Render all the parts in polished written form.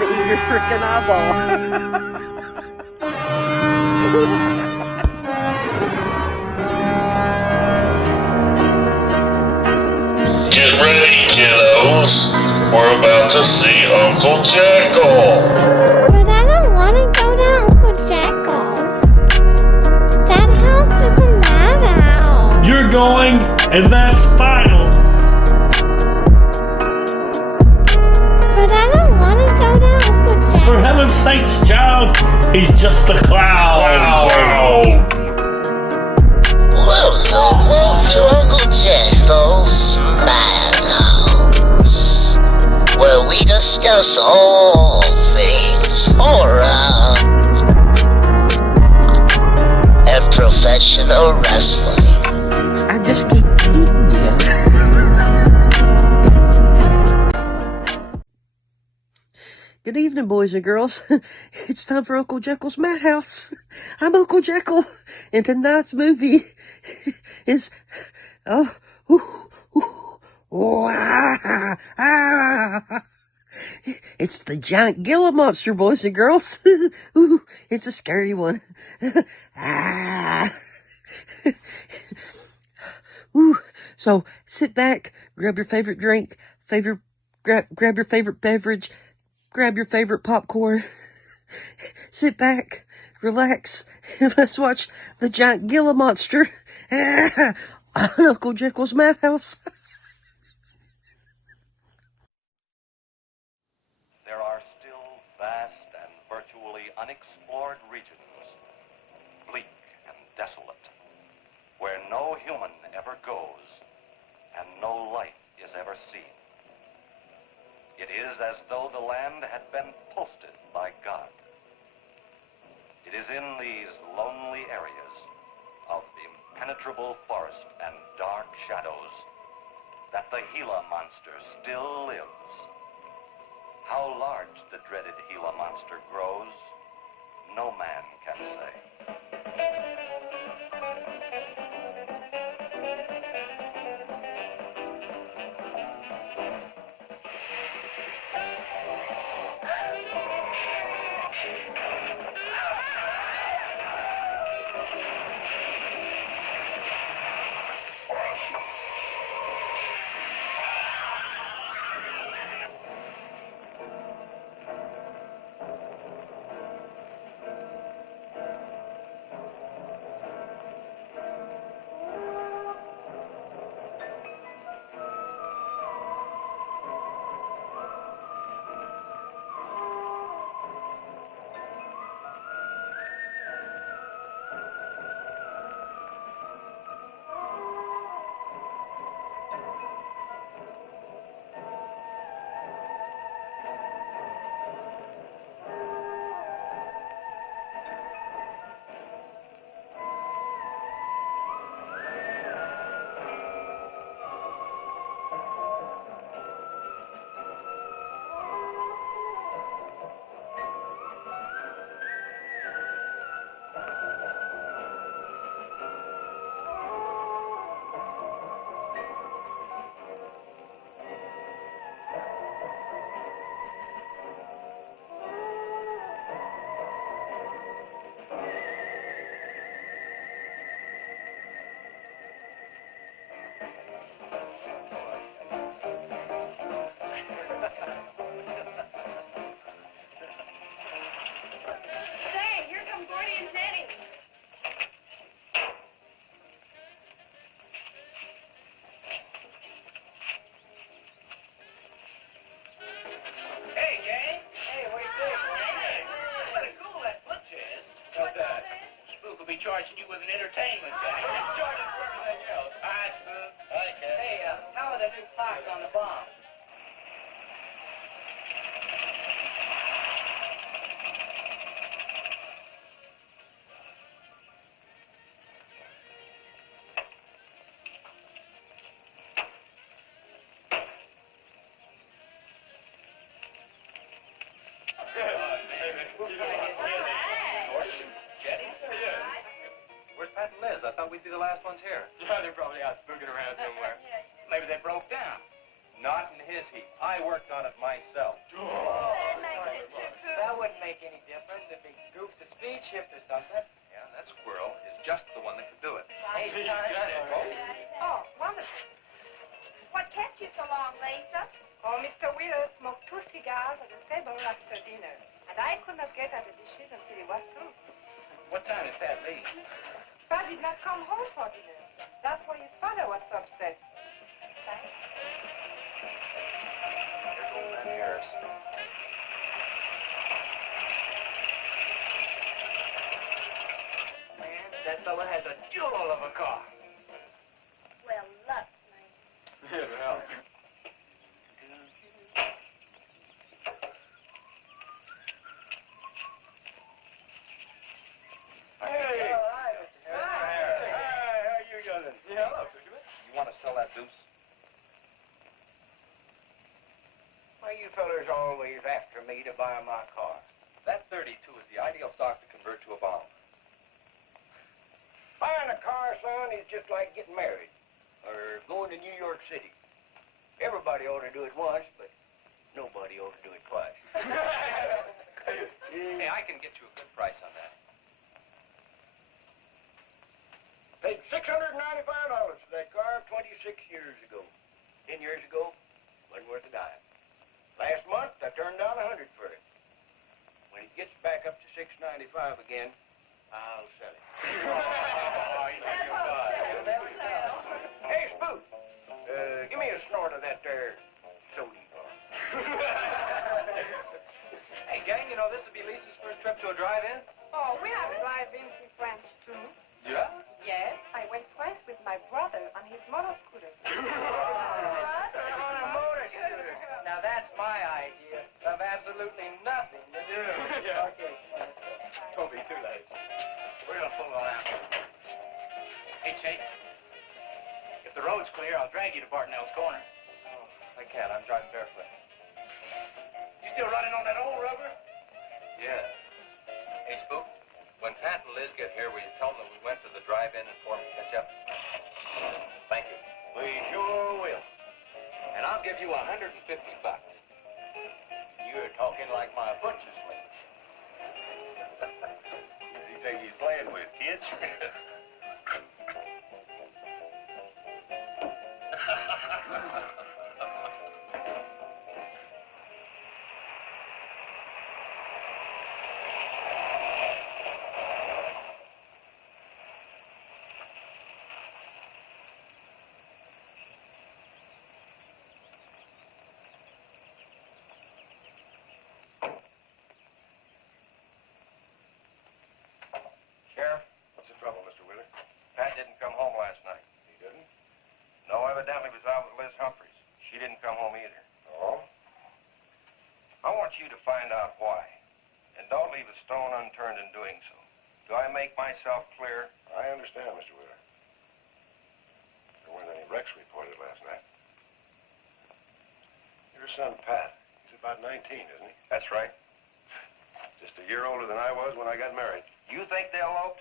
gonna eat your freaking eyeball. Get ready, kiddos. We're about to see Uncle Jekyll. But I don't want to go to Uncle Jekyll's. That house is a madhouse. You're going, and that's final. But I don't want to go to Uncle Jekyll's. For heaven's sakes, child, he's just a clown. Welcome to Uncle Jekyll's Madhouse, where we discuss all things horror and professional wrestling. I just keep eating you. Good evening, boys and girls. It's time for Uncle Jekyll's Madhouse. I'm Uncle Jekyll, and tonight's movie is it's the giant Gila monster, boys and girls. Ooh, it's a scary one. Ooh, so sit back, grab your favorite drink, grab your favorite beverage, grab your favorite popcorn, sit back, relax, and let's watch the giant Gila monster on Uncle Jekyll's Madhouse. There are still vast and virtually unexplored regions, bleak and desolate, where no human ever goes and no life is ever seen. It is as though the land had been posted by God. It is in these lonely areas of impenetrable forest and dark shadows that the Gila monster still lives. How large the dreaded Gila monster grows, no man can say. Charging you with an entertainment tax. Charging for everything else. Hi, Spook. Hi, Ken. Hey, how are the new clocks on the bomb? I thought we'd be the last ones here. Yeah, they're probably out spooking around somewhere. Maybe they broke down. Not in his heat. I worked on it myself. Oh. They're making it that wouldn't make any difference if he goofed the speed shift or something. Yeah, that squirrel is just the one that could do it. Hey, You got it. Oh, wonderful. What kept you so long, Lisa? Oh, Mr. Wheeler smoked 2 cigars at the table after dinner, and I could not get at the dishes until he was through. What time is that, Lee? Pa did not come home for dinner. That's why his father was so upset. Thanks. Here's old man Harris. Man, that fella has a jewel of a car. Well, look, Yeah, well. Hey! Oh, hi, Mr. Harris. Hi, how you doing? Yeah, hello, fisherman. You want to sell that deuce? Why, you fellers always after me to buy my car. That 32 is the ideal stock to convert to a bomb. Buying a car, son, is just like getting married or going to New York City. Everybody ought to do it once, but nobody ought to do it twice. Hey, I can get you a good price on that. Paid $695 for that car 26 years ago. 10 years ago, wasn't worth a dime. Last month, I turned down $100 for it. When it gets back up to $695 again, I'll sell it. Hey, Spook, give me a snort of that there sody bar. Hey, gang, you know this would be Lisa's first trip to a drive-in? Oh, we have drive-ins in France, too. Yeah? Yes, I went twice with my brother on his motor scooter. What? On a motor scooter. Now, that's my idea of absolutely nothing to do. Yeah. Okay. Don't be too late. We're going to pull it out. Hey, Chase. If the road's clear, I'll drag you to Bartonell's corner. Oh, I can't. I'm driving barefoot. You still running on that old rubber? Yeah. Hey, Spook. When Pat and Liz get here, will you tell them that we went to the drive-in and for them to catch up? Thank you. We sure will. And I'll give you $150. You're talking like my butcher's mate. Who's he think he's playing with, kids? Sheriff? What's the trouble, Mr. Wheeler? Pat didn't come home last night. He didn't? No, evidently was out with Liz Humphreys. She didn't come home either. Oh? I want you to find out why. And don't leave a stone unturned in doing so. Do I make myself clear? I understand, Mr. Wheeler. There weren't any wrecks reported last night. Your son, Pat, he's about 19, isn't he? That's right. Just a year older than I was when I got married. You think they eloped?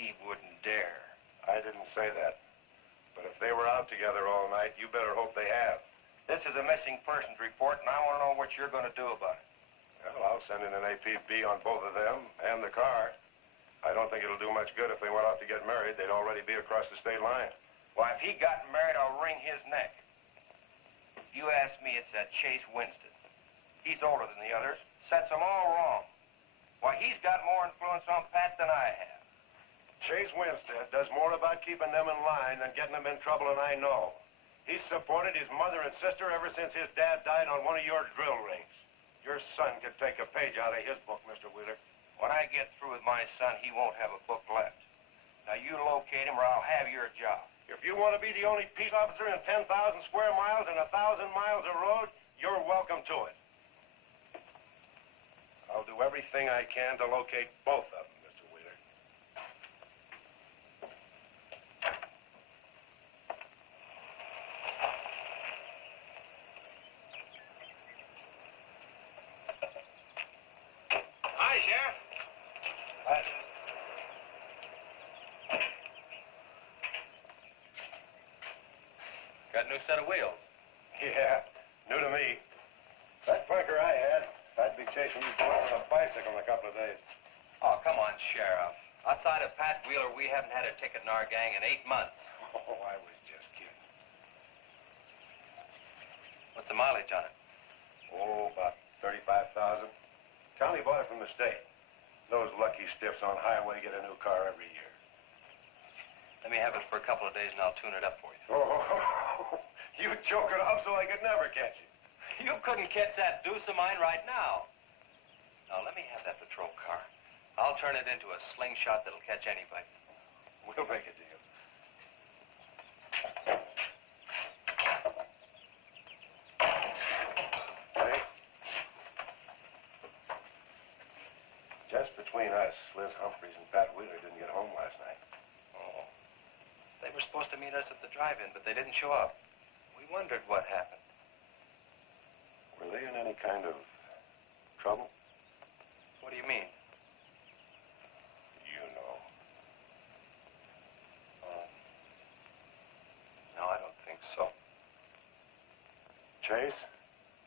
He wouldn't dare. I didn't say that. But if they were out together all night, you better hope they have. This is a missing persons report, and I want to know what you're going to do about it. Well, I'll send in an APB on both of them and the car. I don't think it'll do much good if they went out to get married. They'd already be across the state line. Why, if he got married, I'll wring his neck. You ask me, it's that Chase Winston. He's older than the others. Sets them all wrong. Why, he's got more influence on Pat than I have. Chase Winstead does more about keeping them in line than getting them in trouble, and I know. He's supported his mother and sister ever since his dad died on one of your drill rings. Your son could take a page out of his book, Mr. Wheeler. When I get through with my son, he won't have a book left. Now, you locate him or I'll have your job. If you want to be the only peace officer in 10,000 square miles and 1,000 miles of road, you're welcome to it. I'll do everything I can to locate both of them, Mr. Wheeler. Hi, Sheriff. Got a new set of wheels. Yeah, new to me. That punker I had, I'd be chasing you boys on a bicycle in a couple of days. Oh, come on, Sheriff. Outside of Pat Wheeler, we haven't had a ticket in our gang in 8 months. Oh, I was just kidding. What's the mileage on it? Oh, about 35,000. County bought it from the state. Those lucky stiffs on highway get a new car every year. Let me have it for a couple of days and I'll tune it up for you. Oh, you choke it off so I could never catch you. You couldn't catch that deuce of mine right now. Now, let me have that patrol car. I'll turn it into a slingshot that'll catch anybody. We'll make a deal. Hey. Just between us, Liz Humphreys and Pat Wheeler didn't get home last night. Oh. They were supposed to meet us at the drive-in, but they didn't show up. We wondered what happened. Were they in any kind of trouble? What do you mean? You know. No, I don't think so. Chase,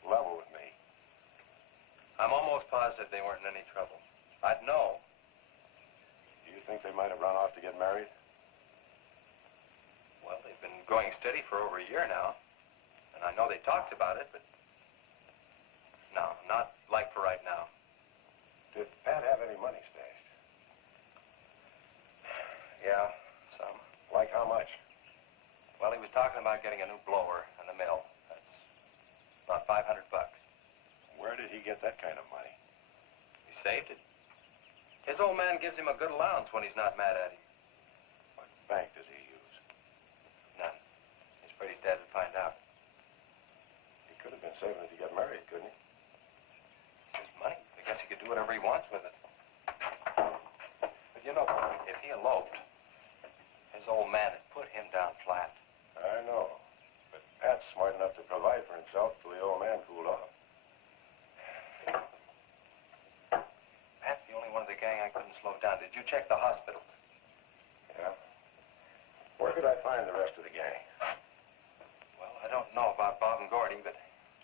level with me. I'm almost positive they weren't in any trouble. I'd know. Do you think they might have run off to get married? Well, they've been going steady for over a year now. And I know they talked about it, but... No, not like for right now. Did Pat have any money stashed? Yeah, some. Like how much? Well, he was talking about getting a new blower and the mill. That's about $500. Where did he get that kind of money? He saved it. His old man gives him a good allowance when he's not mad at him. What bank does he use? None. He's afraid his dad would find out. He could have been saving it to get married, couldn't he? It's his money. I guess he could do whatever he wants with it. But you know, if he eloped, his old man had put him down flat. I know. But Pat's smart enough to provide for himself till the old man cooled off. Pat's the only one of the gang I couldn't slow down. Did you check the hospitals? Yeah. Where could I find the rest of the gang? Well, I don't know about Bob and Gordy, but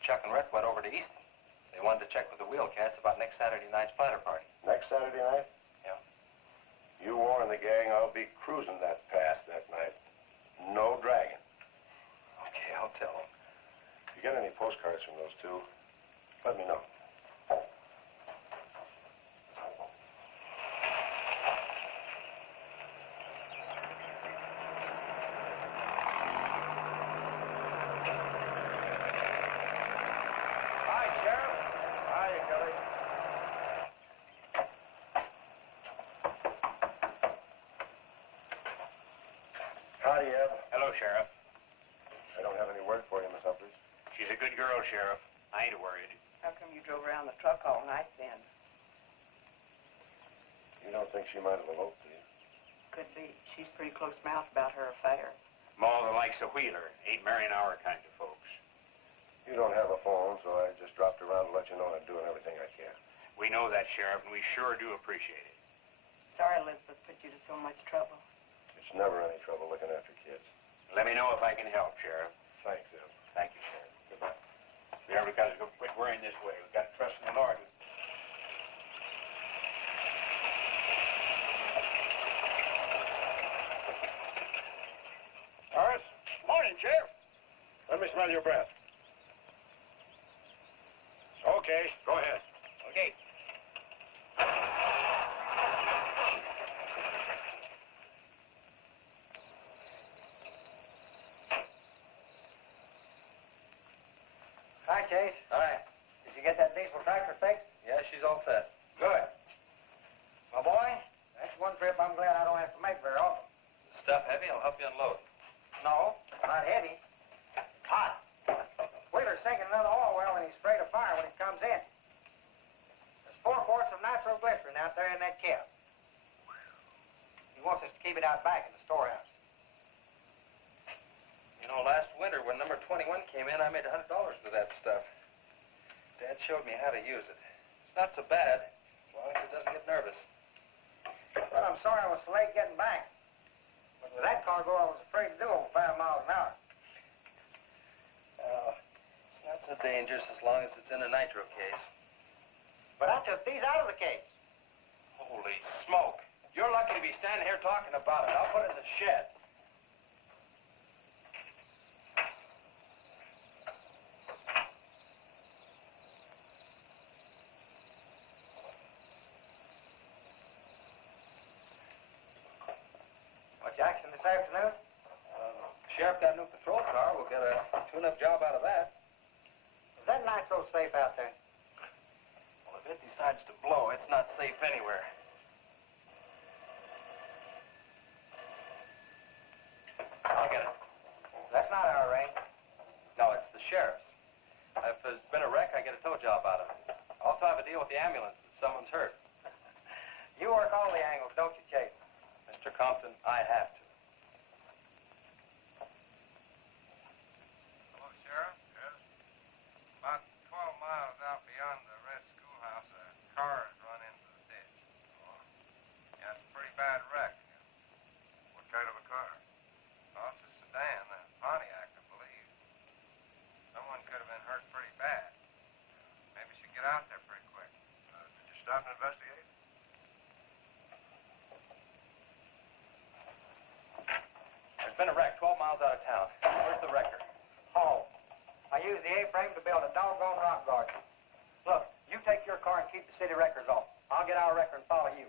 Chuck and Rhett went over to Easton. They wanted to check with the wheel cats about next Saturday night's splatter party. Next Saturday night? Yeah. You warn the gang I'll be cruising that pass that night. No dragging. Okay, I'll tell them. If you get any postcards from those two, let me know. Hi, Sheriff. Hi, Kelly. Howdy, Eb. Hello, Sheriff. I don't have any word for you, Miss Humphreys. She's a good girl, Sheriff. I ain't worried. How come you drove around the truck all night then? You don't think she might have eloped, do you? Could be. She's pretty close-mouthed about her affair. Ma, the likes of Wheeler ain't marrying our kind of folks. You don't have a phone, so I just dropped around to let you know I'm doing everything I can. We know that, Sheriff, and we sure do appreciate it. Sorry Elizabeth put you to so much trouble. It's never any trouble looking after kids. Let me know if I can help, Sheriff. Thanks, Eb. Thank you, Sheriff. Goodbye. We ever got to go quit worrying this way. We've got to trust in the Lord. Horace? Morning, Sheriff. Let me smell your breath. Okay, go ahead. Okay. Hi, Chase. Hi. Did you get that diesel tractor fixed? Yeah, she's all set. Good. My boy, that's one trip I'm glad I don't have to make very often. Stuff heavy, I'll help you unload. No, not heavy. It's hot. Wheeler's sinking another oil well and he's afraid of fire when it comes in. There's 4 quarts of nitroglycerin out there in that kit. He wants us to keep it out back in the storehouse. You know, last winter when number 21 came in, I made $100 with that stuff. Dad showed me how to use it. It's not so bad, as long as it doesn't get nervous. Well, I'm sorry I was so late getting back. But with that cargo, I was afraid to do over 5 miles an hour. It's not so dangerous as long as it's in a nitro case. But I took these out of the case. Holy smoke. You're lucky to be standing here talking about it. I'll put it in the shed. Much action this afternoon? Sheriff got a new patrol car. We'll get a tune-up job out of that. Is that nitro safe out there? Well, if it decides to blow, it's not safe anywhere. I'll get it. That's not our range. No, it's the sheriff's. If there's been a wreck, I get a tow job out of it. I also have a deal with the ambulance if someone's hurt. You work all the angles, don't you, Chase? Mr. Compton, I have to. Hello, Sheriff. Yes. About 12 miles out beyond the red schoolhouse, a car has run into the ditch. Oh. Yeah, it's a pretty bad wreck. What kind of a car? Oh, it's a sedan, a Pontiac, I believe. Someone could have been hurt pretty bad. Maybe we should get out there pretty quick. Did you stop and investigate? There's been a wreck 12 miles out of town. Where's the wrecker? Oh. I used the A-frame to build a doggone rock garden. Look, you take your car and keep the city wreckers off. I'll get our wrecker and follow you.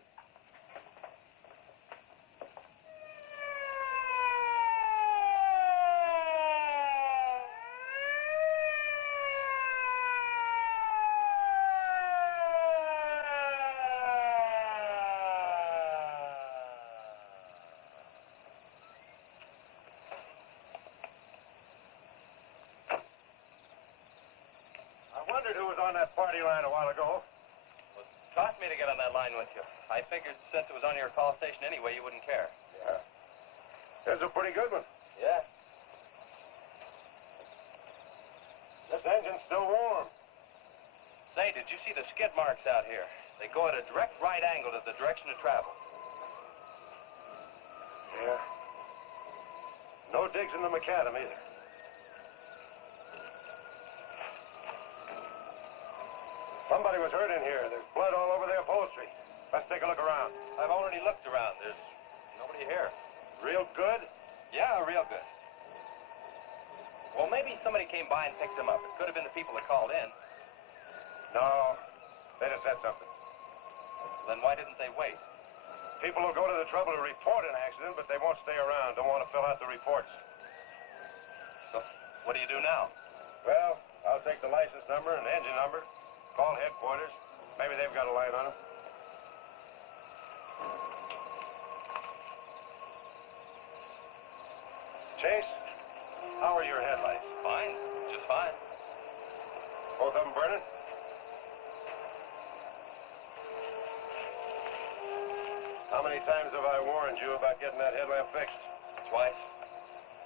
I wondered who was on that party line a while ago. Well, it cost me to get on that line with you. I figured since it was on your call station anyway, you wouldn't care. Yeah. That's a pretty good one. Yeah. This engine's still warm. Say, did you see the skid marks out here? They go at a direct right angle to the direction of travel. Yeah. No digs in the macadam either. Somebody was hurt in here. There's blood all over the upholstery. Let's take a look around. I've already looked around. There's nobody here. Real good? Yeah, real good. Well, maybe somebody came by and picked them up. It could have been the people that called in. No. They'd have said something. Then why didn't they wait? People will go to the trouble to report an accident, but they won't stay around. Don't want to fill out the reports. So, what do you do now? Well, I'll take the license number and engine number, call headquarters. Maybe they've got a line on them. Chase, how are your headlights? Fine. Just fine. Both of them burning? How many times have I warned you about getting that headlamp fixed? Twice.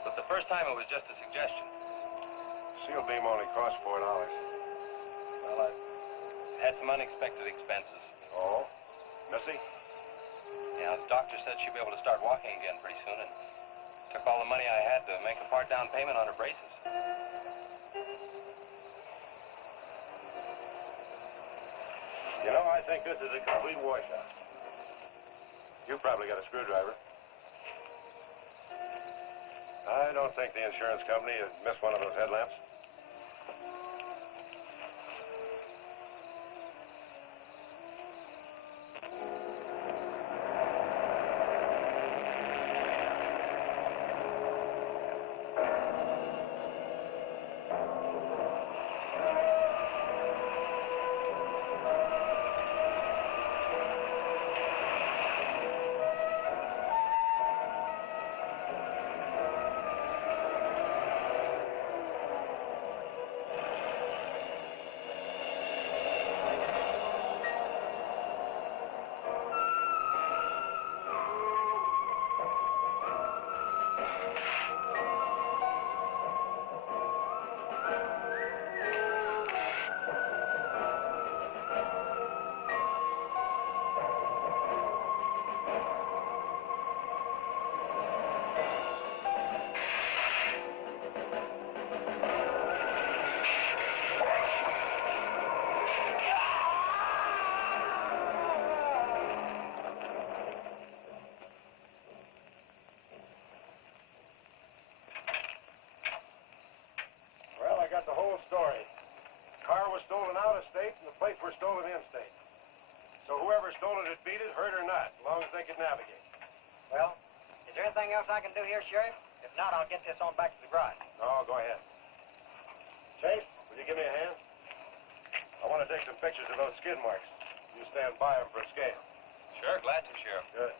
But the first time it was just a suggestion. Seal beam only cost $4. Well, I had some unexpected expenses. Oh? Missy? Yeah, the doctor said she'd be able to start walking again pretty soon, and took all the money I had to make a part down payment on her braces. You know, I think this is a complete washout. You probably got a screwdriver. I don't think the insurance company would miss one of those headlamps. could navigate. Well, is there anything else I can do here, Sheriff? If not, I'll get this on back to the garage. No, go ahead. Chase, will you give me a hand? I want to take some pictures of those skid marks. You stand by them for a scale. Sure, glad to, Sheriff. Good.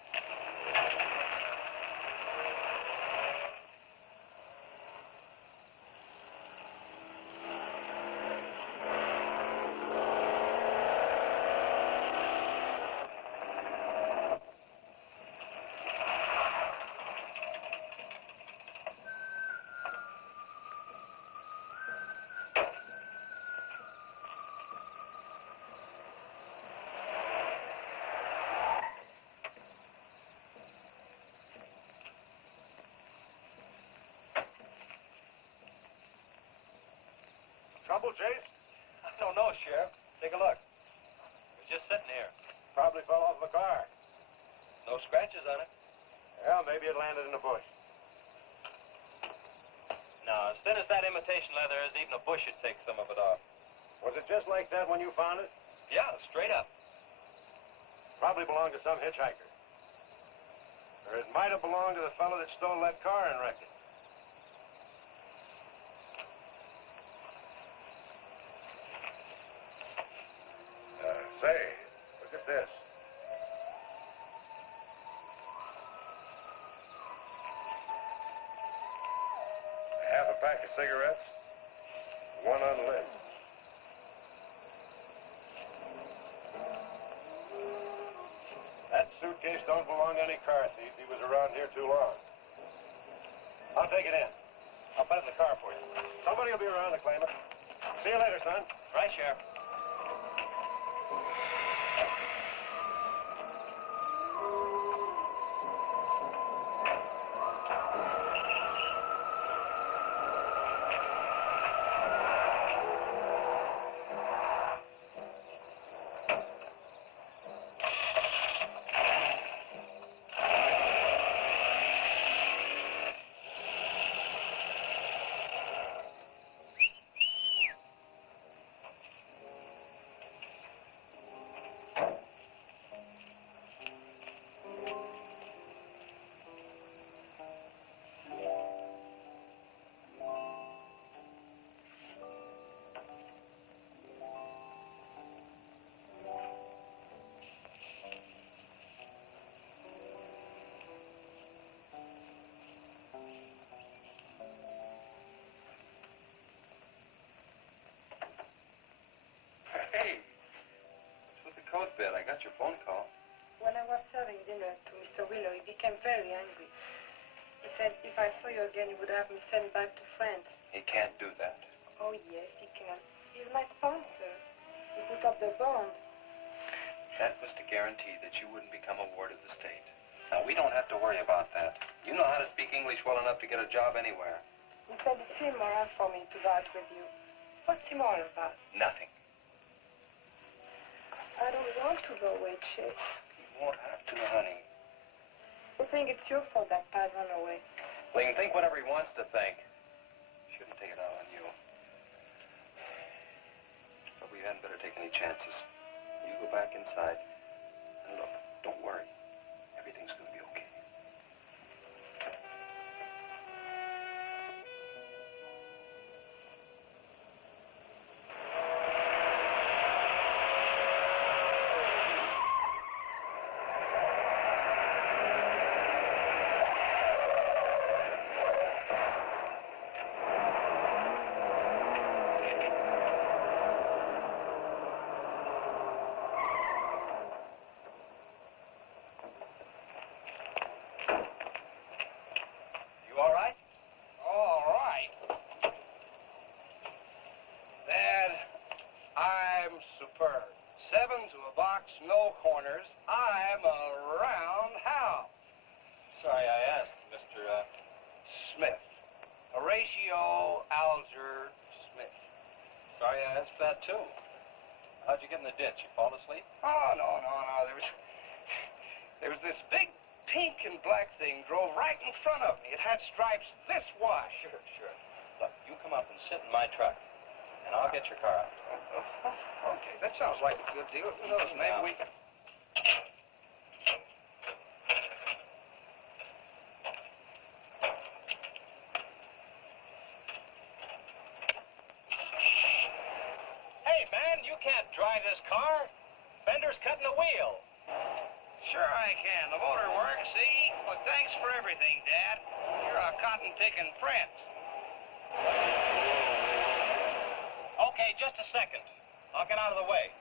Trouble, Chase? I don't know, Sheriff. Take a look. It was just sitting here. Probably fell off the car. No scratches on it. Well, maybe it landed in a bush. No, as thin as that imitation leather is, even a bush would take some of it off. Was it just like that when you found it? Yeah, straight up. Probably belonged to some hitchhiker. Or it might have belonged to the fellow that stole that car and wrecked it. Say, look at this. Half a pack of cigarettes, one unlit. That suitcase don't belong to any car thief. He was around here too long. I'll take it in. I'll put it in the car for you. Somebody will be around to claim it. See you later, son. Right, Sheriff. Hey, what's with the coat bed? I got your phone call. When I was serving dinner to Mr. Wheeler, he became very angry. He said if I saw you again, he would have me sent back to France. He can't do that. Oh, yes, he can. He's my sponsor. He put up the bond. That was to guarantee that you wouldn't become a ward of the state. Now, we don't have to worry about that. You know how to speak English well enough to get a job anywhere. He said it's immoral for me to go out with you. What's immoral about? Nothing. I don't want to go away, Chase. You won't have to, honey. I think it's your fault that Pat ran away. Well, he can think whatever he wants to think. Shouldn't take it out on you. But we hadn't better take any chances. You go back inside. And look, don't worry. Everything's going to be okay. You all right? All right. Dad, I'm superb. 7 to a box, no corners. I'm a roundhouse. Sorry I asked, Mr. Smith. Horatio Alger Smith. Sorry I asked that, too. How'd you get in the ditch? You fall asleep? Oh, no. There was this big pink and black thing drove right in front of me. It had stripes this wide. Sure. Look, you come up and sit in my truck, and I'll get your car out. Okay, that sounds like a good deal. Who knows, maybe we can... drive this car. Bender's cutting the wheel. Sure I can. The motor works, see? But thanks for everything, Dad. You're a cotton-picking prince. Okay, just a second. I'll get out of the way.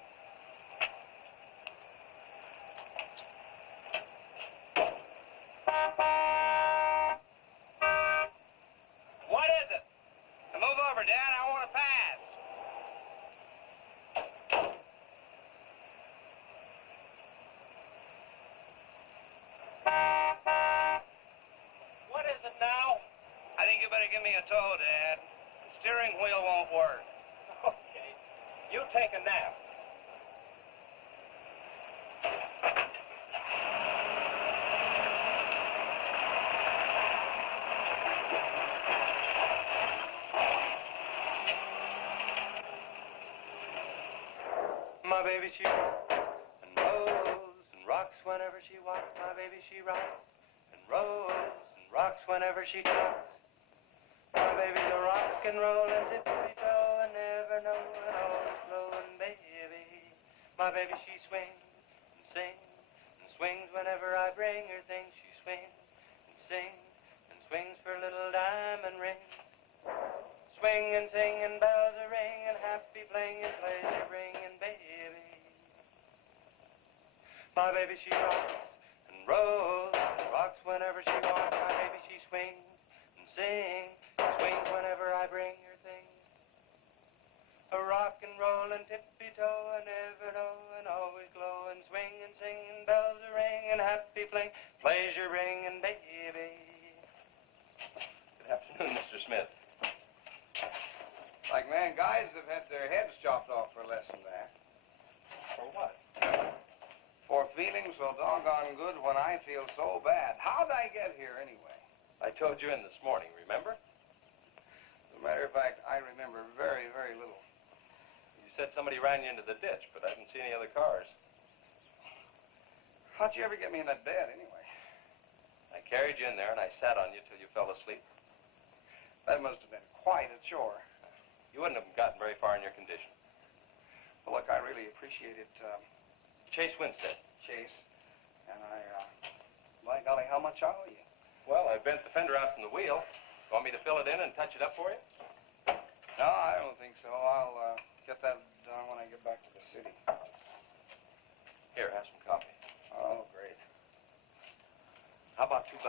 What is it? Move over, Dad. I want to pass. What is it now? I think you better give me a tow, Dad. The steering wheel won't work. Okay. You take a nap. My baby, she rocks and rolls and rocks whenever she walks. My baby, she rocks and rolls and rocks whenever she talks. My baby's a rock and rollin' tippy-toe and never know and always blowin' baby. My baby, she swings and sings and swings whenever I bring her things. She swings and sings and swings for little diamond rings. Swing and sing and bells are ring and happy playing and pleasure bringing baby. My baby, she rocks and rolls and rocks whenever she walks. My baby, she swings and sings and swings whenever I bring her things. A rock and roll and tippy-toe and never know and always glow and swing and sing and bells are ring and happy playing, pleasure bringing baby. Good afternoon, Mr. Smith. Like man, guys have had their heads chopped off for less than that. For what? For feeling so doggone good when I feel so bad. How'd I get here anyway? I towed you in this morning, remember? As a matter of fact, I remember very, very little. You said somebody ran you into the ditch, but I didn't see any other cars. How'd you ever get me in that bed anyway? I carried you in there and I sat on you till you fell asleep. That must have been quite a chore. You wouldn't have gotten very far in your condition. Well, look, I really appreciate it. Chase Winstead. Chase. And by golly, how much I owe you? Well, I bent the fender out from the wheel. Want me to fill it in and touch it up for you? No, I don't think so. I'll get that done when I get back to the city. Here, have some coffee. Oh, great. How about $2?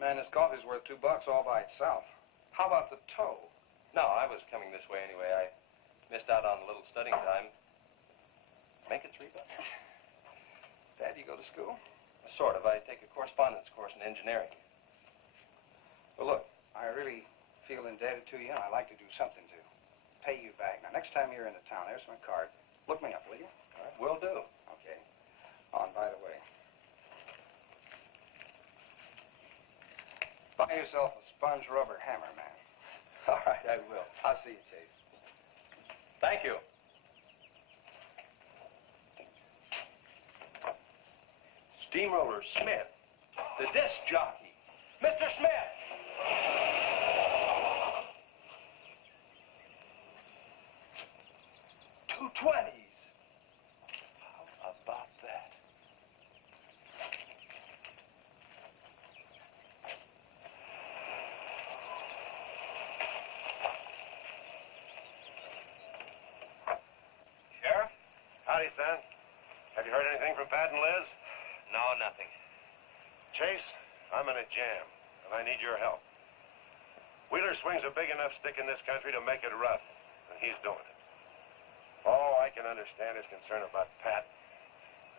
Man, this coffee's worth $2 all by itself. How about the tow? No, I was coming this way anyway. I missed out on a little studying time. Make it $3. Dad, you go to school? Sort of. I take a correspondence course in engineering. Well, look, I really feel indebted to you, and I'd like to do something to pay you back. Now, next time you're in the town, there's my card. Look me up, will you? All right, will do. Okay. Oh, and by the way, buy yourself a sponge rubber hammer, man. All right, I will. I'll see you, Chase. Thank you. Steamroller Smith, the disc jockey. Mr. Smith! 220s. How about that? Sheriff? Howdy, son. Have you heard anything from Pat and Liz? No, nothing. Chase, I'm in a jam, and I need your help. Wheeler swings a big enough stick in this country to make it rough, and he's doing it. Oh, I can understand his concern about Pat,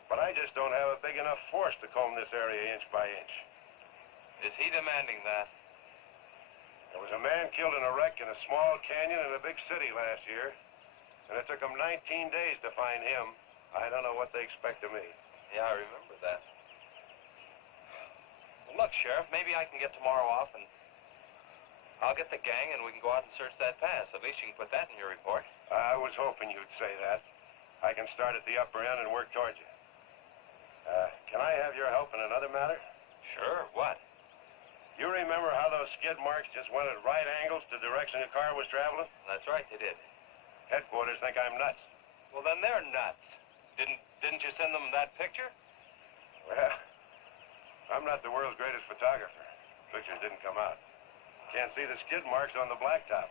but I just don't have a big enough force to comb this area inch by inch. Is he demanding that? There was a man killed in a wreck in a small canyon in a big city last year, and it took them 19 days to find him. I don't know what they expect of me. Yeah, I remember that. Well, look, Sheriff, maybe I can get tomorrow off and I'll get the gang and we can go out and search that pass. At least you can put that in your report. I was hoping you'd say that. I can start at the upper end and work towards you. Can I have your help in another matter? Sure, what? You remember how those skid marks just went at right angles to the direction the car was traveling? That's right, they did. Headquarters think I'm nuts. Well, then they're nuts. Didn't you send them that picture? Well, I'm not the world's greatest photographer. Pictures didn't come out. Can't see the skid marks on the blacktop.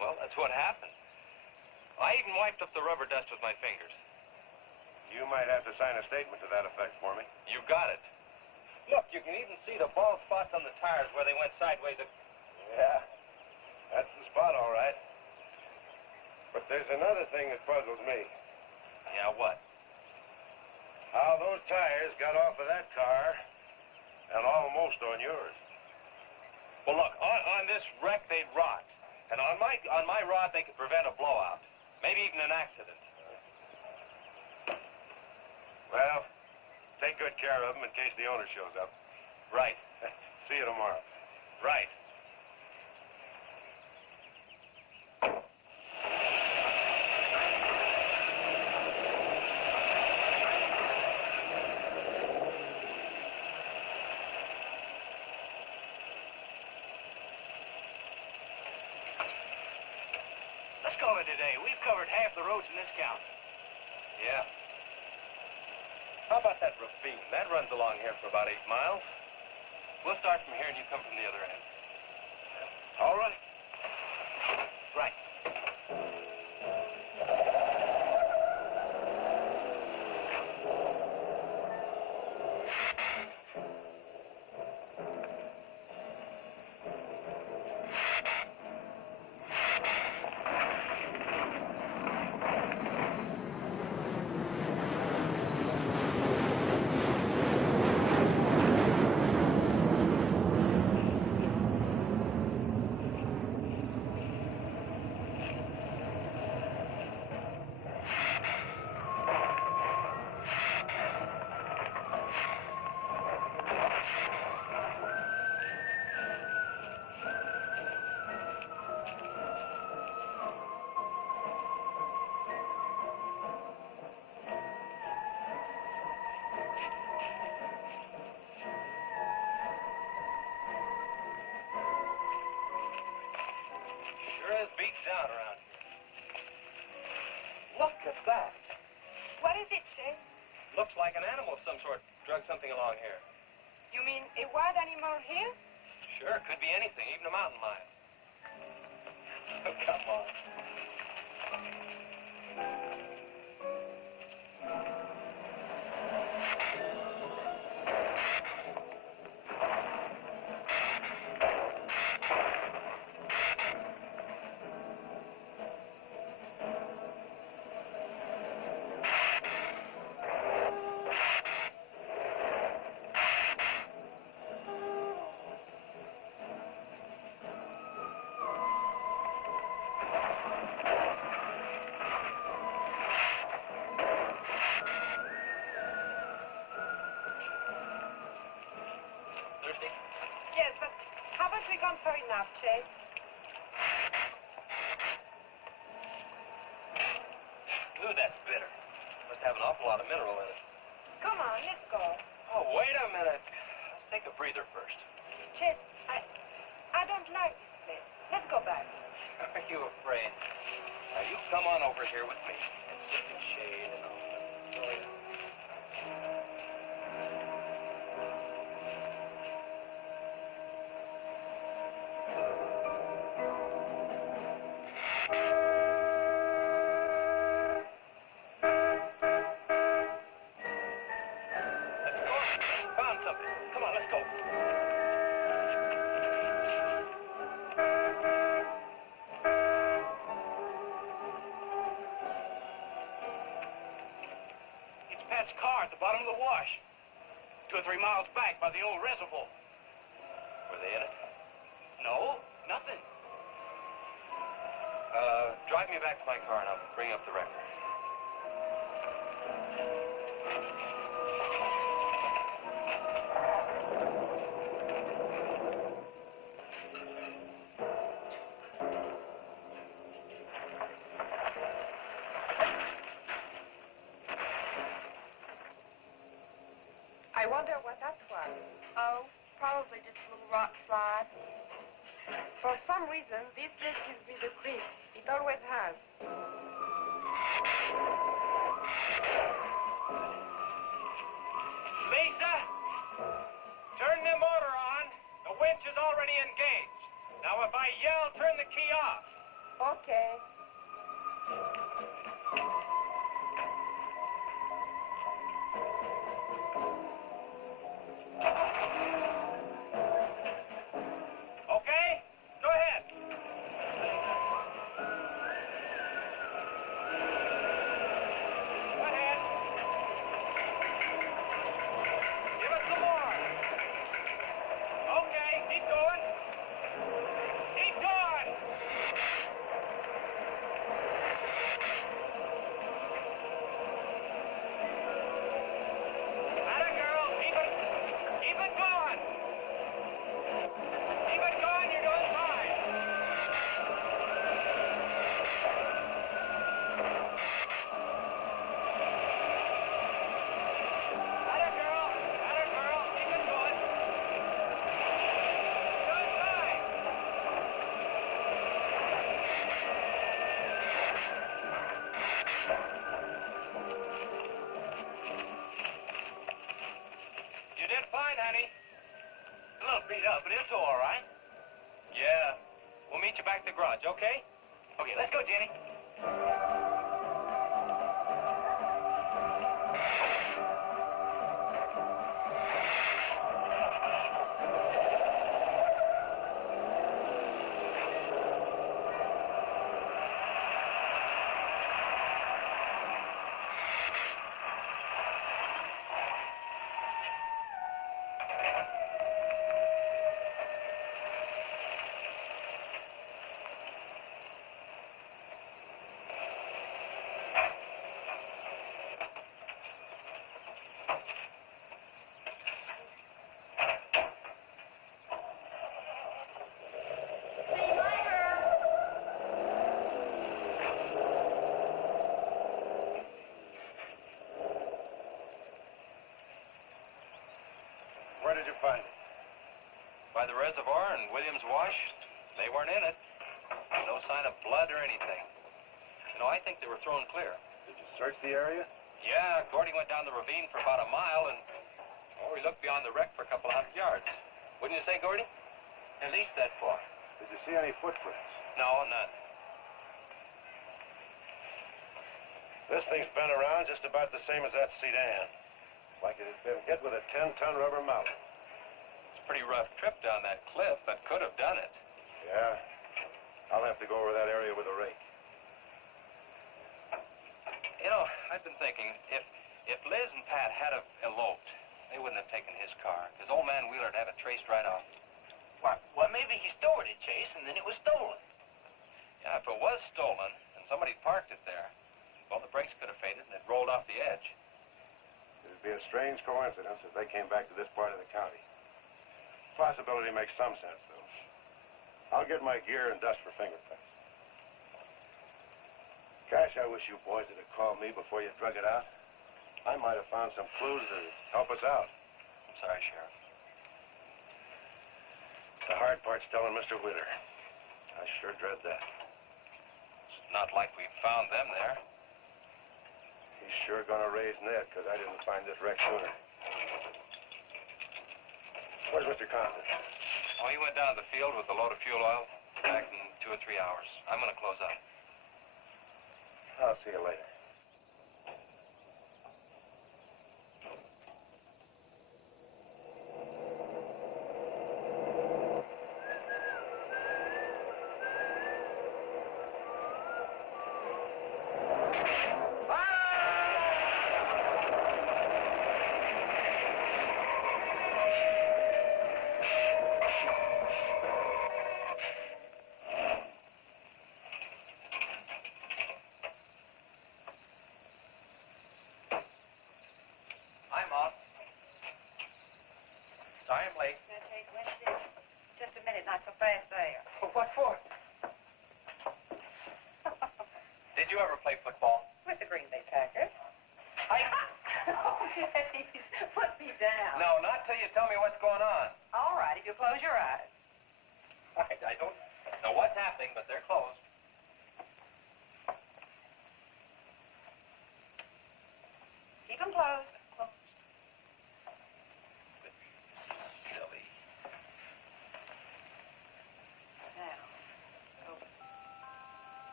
Well, that's what happened. I even wiped up the rubber dust with my fingers. You might have to sign a statement to that effect for me. You got it. Look, you can even see the bald spots on the tires where they went sideways. Yeah, that's the spot, all right. But there's another thing that puzzles me. Yeah, what? How those tires got off of that car and almost on yours. Well, look, on this wreck, they'd rot. And on my rod, they could prevent a blowout. Maybe even an accident. Well, take good care of them in case the owner shows up. Right. See you tomorrow. Right. Let's call it a day. We've covered half the roads in this county. Yeah. How about that ravine? That runs along here for about 8 miles. We'll start from here and you come from the other end. All right. Right. Sure is beat down around here. Look at that. What is it, Shay? Looks like an animal of some sort drug something along here. You mean a wild animal here? Sure, could be anything, even a mountain lion. Oh, come on. Thirsty? Yes, but how about we gone far enough, Shay? Ooh, that's bitter. Must have an awful lot of mineral in it. Come on, let's go. Oh, wait a minute. Let's take a breather first. Chet, I don't like this place. Let's go back. Are you afraid? Now, you come on over here with me and sit in shade and all that. Oh, yeah. Let's go. Found something. Come on, let's go. It's Pat's car at the bottom of the wash. 2 or 3 miles back by the old reservoir. Were they in it? No, nothing. Drive me back to my car and I'll bring up the record. I wonder what that was. Oh, probably just a little rock slide. For some some reason, this place gives me the creep. It always has. Lisa, turn the motor on. The winch is already engaged. Now, if I yell, turn the key off. Okay. Okay? Go ahead. Go ahead. Give us some more. Okay, keep going. Keep going. Atta girl, keep it going. Keep it going, you're doing fine. Atta girl, keep it going. Doing fine. You did fine, honey. A little beat up, but it's all right. Yeah. We'll meet you back at the garage, okay? Okay, let's go, Jenny. Where did you find it? By the reservoir and Williams Wash, they weren't in it. No sign of blood or anything. You know, I think they were thrown clear. Did you search the area? Yeah, Gordy went down the ravine for about a mile and, we looked beyond the wreck for a couple hundred yards. Wouldn't you say, Gordy? At least that far. Did you see any footprints? No, none. This thing's been around just about the same as that sedan. Like it had been hit with a 10-ton rubber mallet. It's a pretty rough trip down that cliff, but could have done it. Yeah. I'll have to go over that area with a rake. You know, I've been thinking, if Liz and Pat had have eloped, they wouldn't have taken his car, because old man Wheeler'd have it traced right off. Well, maybe he stored it, Chase, and then it was stolen. Yeah, if it was stolen, and somebody parked it there, well, the brakes could have faded and it rolled off the edge. It'd be a strange coincidence if they came back to this part of the county. Possibility makes some sense, though. I'll get my gear and dust for fingerprints. Gosh, I wish you boys would have called me before you drug it out. I might have found some clues to help us out. I'm sorry, Sheriff. The hard part's telling Mr. Wheeler. I sure dread that. It's not like we found them there. He's sure gonna raise Ned, because I didn't find this wreck sooner. Where's Mr. Compton? Oh, he went down to the field with a load of fuel oil. Back in 2 or 3 hours. I'm going to close up. I'll see you later. I'm off. Sorry I'm late. Just a minute, not so fast there. What for? Did you ever play football? With the Green Bay Packers. Oh, please, put me down. No, not till you tell me what's going on. All right, if you close your eyes. I don't. Now, what nothing, but they're closed. Keep them closed. Silly. Now.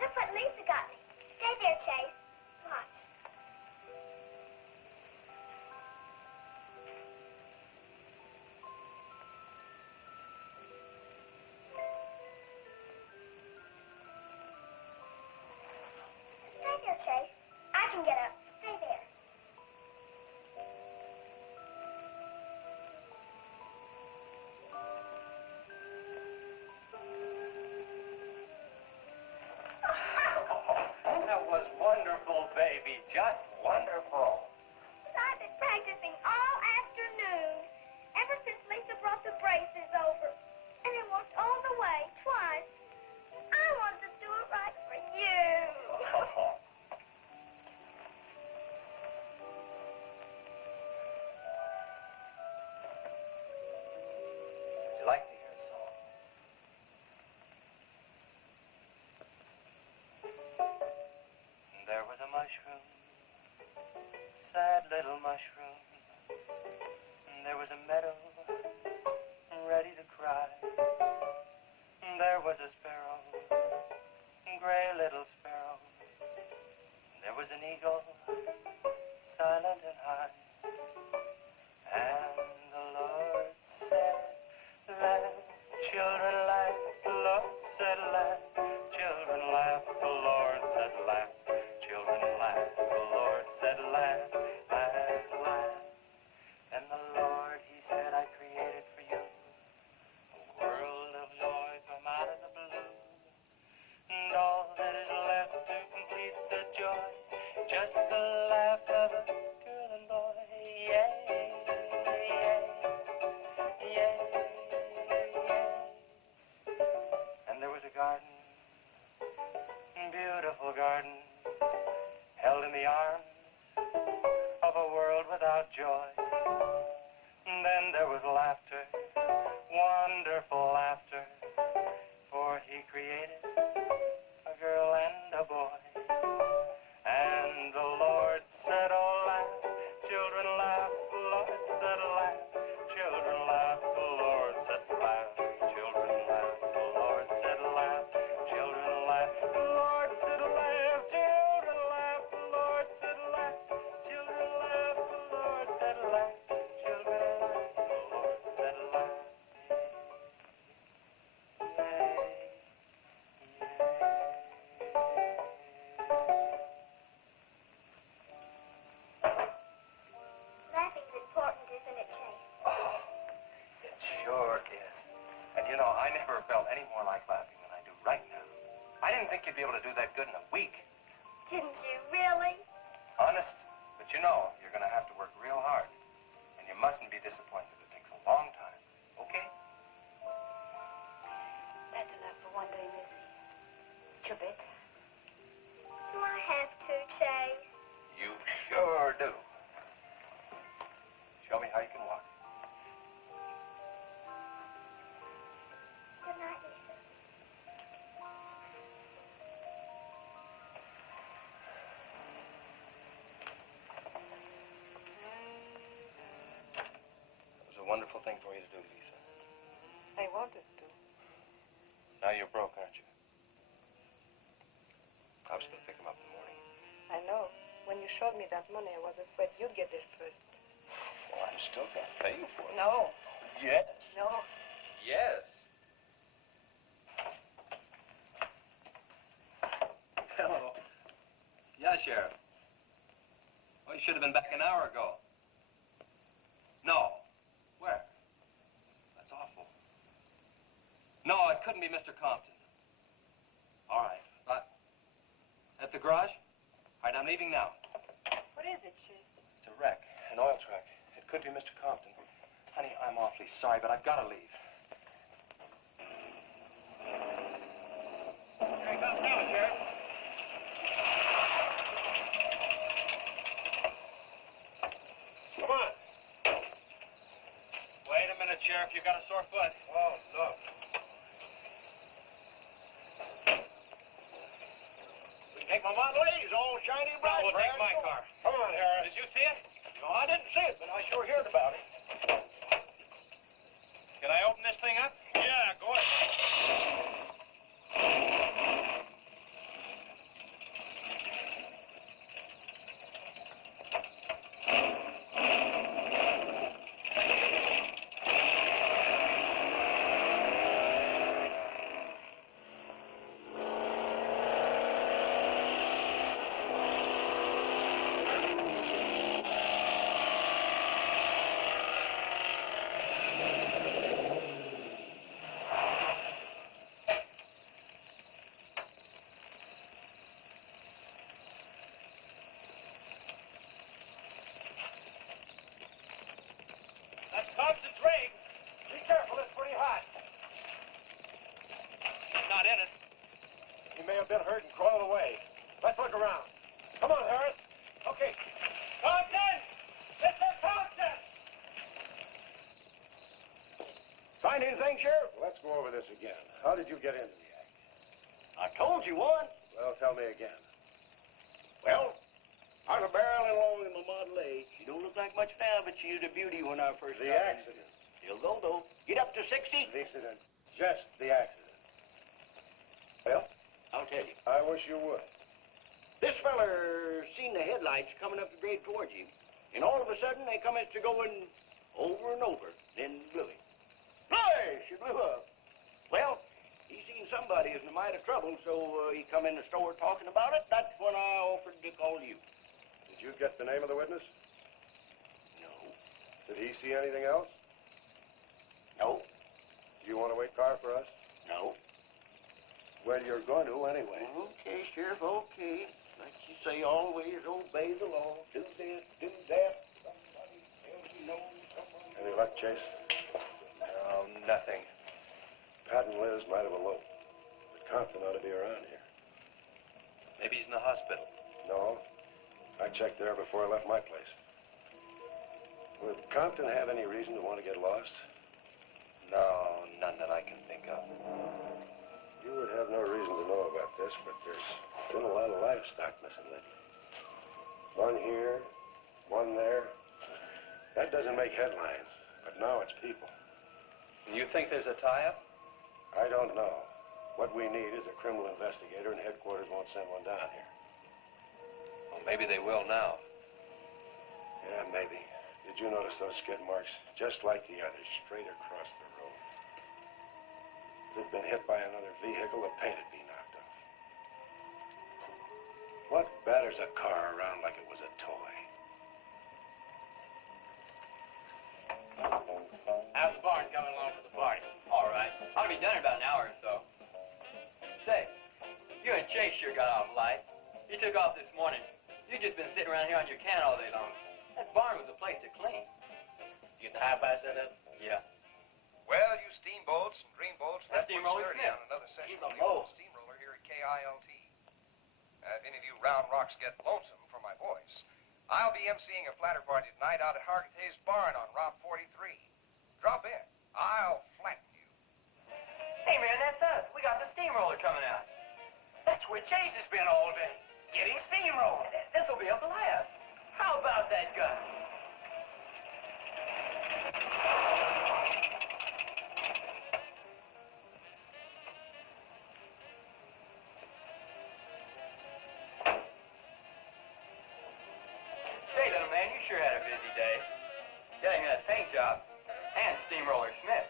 Look what Lisa got me. Stay there, Chase. Watch. Stay there, Chase. I can get up. Stay there. That was wonderful, baby. Just wonderful. I've been practicing all afternoon. Ever since Lisa brought the braces over. And I walked all the way, twice. I wanted to do it right for you. Would you like to hear a song? There was a mushroom, sad little mushroom. There was a meadow, ready to cry. There was a sparrow, gray little sparrow. There was an eagle, silent and high. And the Lord said, laugh, children laugh. The Lord said, laugh, children laugh. The Lord said, laugh, children laugh. The Lord said, laugh, laugh, laugh. And the Lord, he said, I created for you a world of noise from out of the blue. And all that is left to complete the joy, just the laugh of a girl and boy. Yay, yay, yay, yay. And there was a garden, beautiful garden, held in the arms of a world without joy. And then there was laughter, wonderful laughter, for he created a girl and a boy. And the Lord said, oh, laugh, children laugh. The Lord said, laugh, children laugh. The Lord said, laugh, children laugh. The Lord said, laugh, children laugh. The Lord said, laugh, children laugh. The Lord said, laugh, children laugh. The Lord said, laugh, children laugh. The Lord said, laugh. Laughing's important, isn't it, Chase? Oh, it sure is. And you know, I never felt any more like laughing than I do right now. I didn't think you'd be able to do that good in a week. Didn't you really? Honest. But you know, you're going to have to work real hard. And you mustn't be disappointed. It takes a long time. Okay? That's enough for one day, Missy. You bet. Do I have to, Chase? You sure do. Show me how you can walk. Good night, Lisa. It was a wonderful thing for you to do, Lisa. I wanted to. Now you're broke, aren't you? I was going to pick him up in the morning. I know. When you showed me that money, I was afraid you'd get there first. Well, I'm still going to pay you for it. No. Yes. No. Yes. Hello. Yeah, Sheriff. Well, you should have been back an hour ago. No. Where? That's awful. No, it couldn't be Mr. Compton. All right. At the garage? All right, I'm leaving now. What is it, Chase? It's a wreck, an oil truck. It could be Mr. Compton. Honey, I'm awfully sorry, but I've got to leave. Here he comes now, Sheriff. Come on. Wait a minute, Sheriff. You got a sore foot. Oh, look. Take my Model A. It's all shiny bright. No, we'll take my car. Come on, Harris. Did you see it? No, I didn't see it, but I sure heard about it. Can I open this thing up? Yeah, go ahead. That's Thompson's rig. Be careful, it's pretty hot. He's not in it. He may have been hurt and crawled away. Let's look around. Come on, Harris. Okay. Thompson! Mr. Thompson! Find anything, Sheriff? Let's go over this again. How did you get into the act? I told you once. Well, tell me again. Well, I was barreling along in my Model A. She don't look like much now, but she was a beauty when I first The got in. accident. You'll go, though. Get up to 60. The incident. Just the accident. Well, I'll tell you. I wish you would. This feller seen the headlights coming up the grade towards him, and all of a sudden they come to going over and over, then blew him. Hey, she blew up. Well, he seen somebody was in a mite of trouble, so he come in the store talking about it. That's when I offered to call you. Did you get the name of the witness? No. Did he see anything else? No. Do you want to wait car for us? No. Well, you're going to anyway. Okay, Sheriff, okay. Like you say, always obey the law. Do this, do that. Somebody else you know, somebody. Any luck, Chase? No, nothing. Pat and Liz might have eloped. But Compton ought to be around here. Maybe he's in the hospital. No. I checked there before I left my place. Would Compton have any reason to want to get lost? No, none that I can think of. You would have no reason to know about this, but there's been a lot of livestock missing lately. One here, one there. That doesn't make headlines, but now it's people. You think there's a tie-up? I don't know. What we need is a criminal investigator, and headquarters won't send one down here. Well, maybe they will now. Yeah, maybe. Did you notice those skid marks? Just like the others, straight across the road. If it'd been hit by another vehicle, the paint would be knocked off. What batters a car around like it was a toy? How's the barn coming along for the party? All right. I'll be done in about an hour or so. Say, you and Chase sure got off light. You took off this morning. You just been sitting around here on your can all day long. That barn was a place to clean. You get the half I said that? Yeah. Well, you steamboats and dreamboats, That that puts steamroller's 30 Smith. on another session He's of a the old mold. steamroller here at KILT. If any of you round rocks get lonesome for my voice, I'll be emceeing a flatter party tonight out at Hargitay's Barn on Route 43. Drop in. I'll flatten you. Hey, man, that's us. We got the steamroller coming out. That's where Chase has been all day. Getting steamrolled. This'll be a blast. How about that gun? Say, little man, you sure had a busy day. Getting that paint job and Steamroller Smith.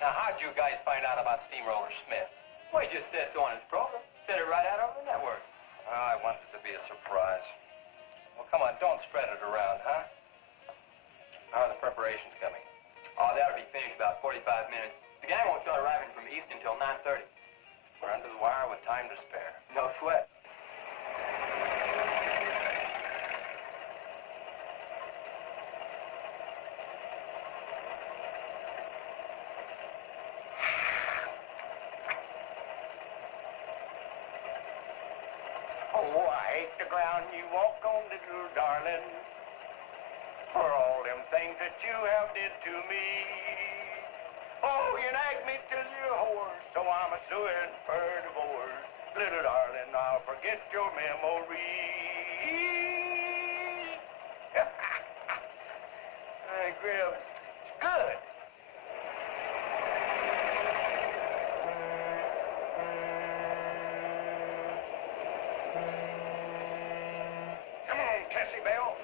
Now, how'd you guys find out about Steamroller Smith? Well, he just said so on his program. Said it right out over the network. I wanted it to be a surprise. Well, come on, don't spread it around, huh? How are the preparations coming? Oh, that'll be finished about 45 minutes. The gang won't start arriving from east until 9:30. We're under the wire with time to spare. No sweat. Oh, I hate the ground you walk on, little darling, for all them things that you have did to me. Oh, you nagged me till you're hoarse, so I'm a suing for divorce. Little darling, I'll Get your memory. Hey, Grim. Good. Come on, Tessie Bell.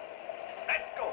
Let's go.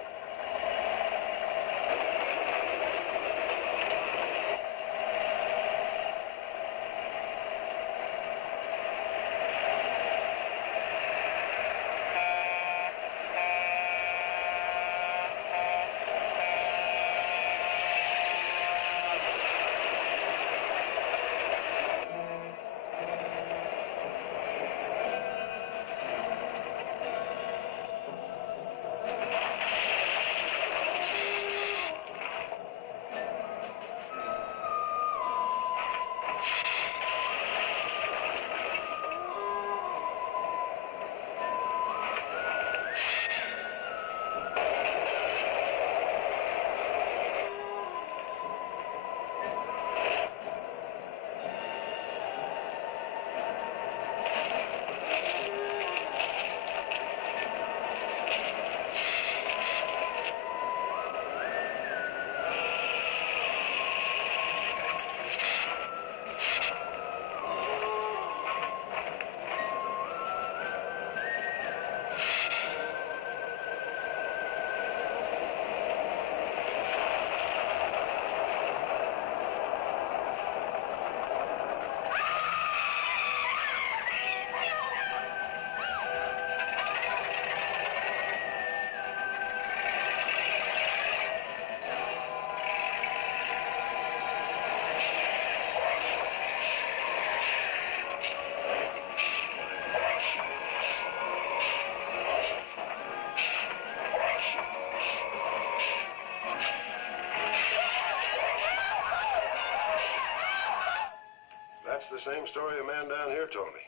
That's the same story the man down here told me.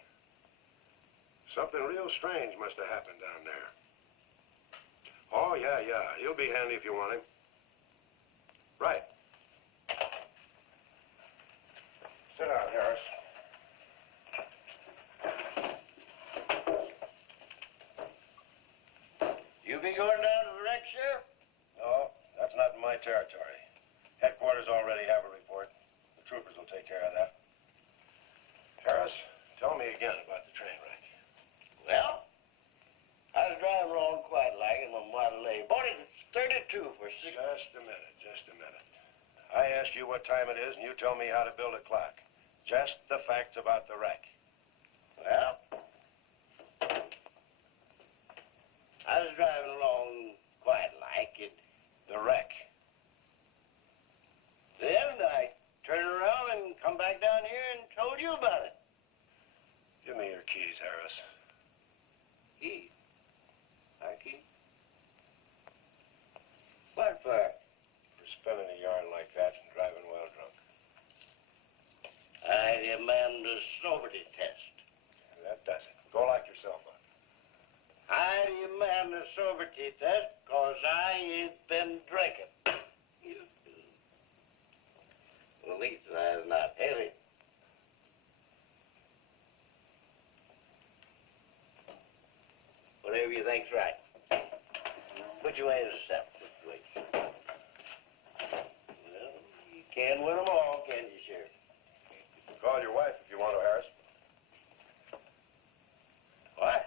Something real strange must have happened down there. Oh, yeah. He'll be handy if you want him. Right. Sit down, Harris. You be going down to the wreck, Sheriff? No, that's not in my territory. Headquarters already have a report. The troopers will take care of that. Harris, tell me again about the train wreck. Well, I was driving along quite like in my Model A. Bought it at 32 for $6. Just a minute. I ask you what time it is, and you tell me how to build a clock. Just the facts about the wreck. Well, I was driving along quite like it. The wreck. Then I turned around and come back down here and told you about it. Give me your keys, Harris. Keys? My keys? What for? For spinning a yarn like that and driving while drunk. I demand a sobriety test. That does it. Go lock yourself up. I demand a sobriety test because I ain't been drinking. At least that's not heavy. Whatever you think's right. Which way is the step? Which way? Well, you can't win them all, can you, Sheriff? Call your wife if you want to, Harris. Why?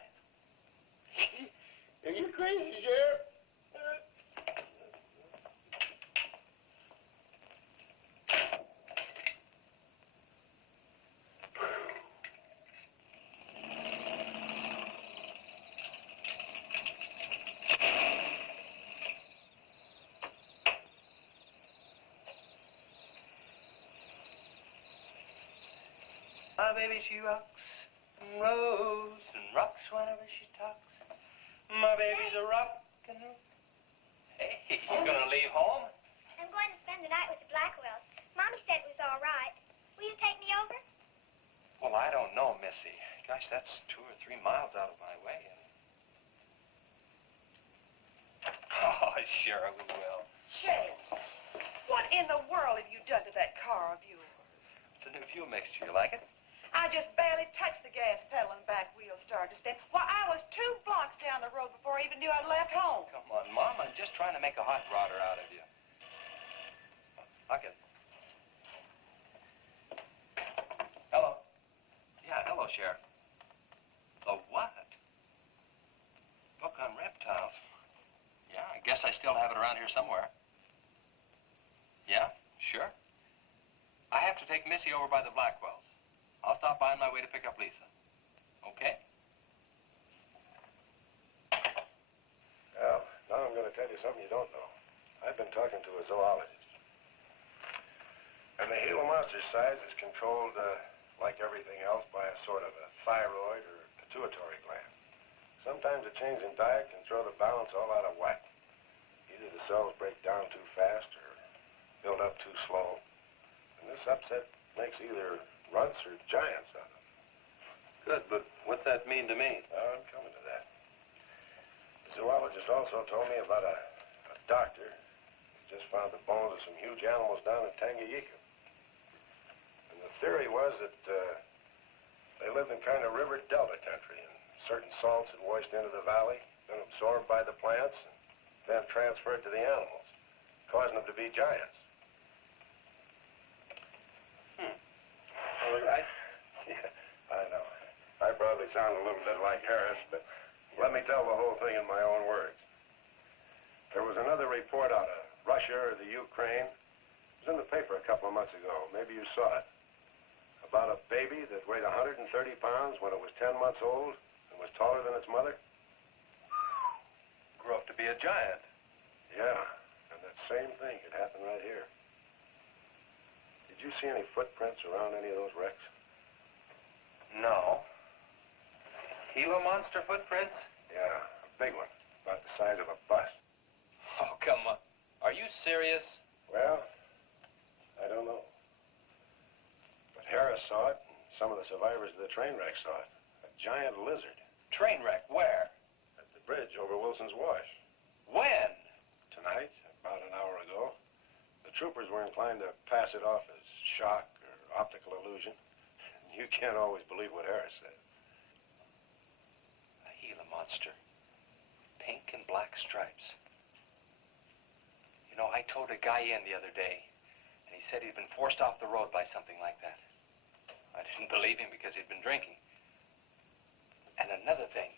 Are you crazy, Sheriff? My baby, she rocks and rolls and rocks whenever she talks. My baby's a rockin'. Hey, you gonna leave home? I'm going to spend the night with the Blackwells. Mommy said it was all right. Will you take me over? Well, I don't know, Missy. Gosh, that's 2 or 3 miles out of my way. Oh, sure we will. James, what in the world have you done to that car of yours? It's a new fuel mixture. You like it? I I just barely touched the gas pedal and the back wheel started to spin. Why, I was 2 blocks down the road before I even knew I'd left home. Come on, Mom. I'm just trying to make a hot rodder out of you. Huckett. Hello. Yeah, hello, Sheriff. The what? Book on reptiles. Yeah, I guess I still have it around here somewhere. Yeah, sure. I have to take Missy over by the Blackwells. I'll stop by on my way to pick up Lisa. Okay? Well, now I'm going to tell you something you don't know. I've been talking to a zoologist. And the Gila monster size is controlled, like everything else, by a sort of a thyroid or pituitary gland. Sometimes a change in diet can throw the balance all out of whack. Either the cells break down too fast or build up too slow. And this upset makes either runts or giants out of them. Good, but what's that mean to me? I'm coming to that. The zoologist also told me about a doctor who just found the bones of some huge animals down in Tanganyika. And the theory was that they lived in kind of river delta country, and certain salts had washed into the valley, been absorbed by the plants, and then transferred to the animals, causing them to be giants. Well, I know. I probably sound a little bit like Harris, but let me tell the whole thing in my own words. There was another report out of Russia or the Ukraine. It was in the paper a couple of months ago. Maybe you saw it. About a baby that weighed 130 pounds when it was 10 months old and was taller than its mother. Grew up to be a giant. Yeah, and that same thing could happen right here. Did you see any footprints around any of those wrecks? No. Gila monster footprints? Yeah, a big one, about the size of a bus. Oh, come on. Are you serious? Well, I don't know. But Harris saw it, and some of the survivors of the train wreck saw it. A giant lizard. Train wreck? Where? At the bridge over Wilson's Wash. When? Tonight, about an hour ago. The troopers were inclined to pass it off as shock or optical illusion. You can't always believe what Harris said. A Gila monster. Pink and black stripes. You know, I towed a guy in the other day, and he said he'd been forced off the road by something like that. I didn't believe him because he'd been drinking. And another thing,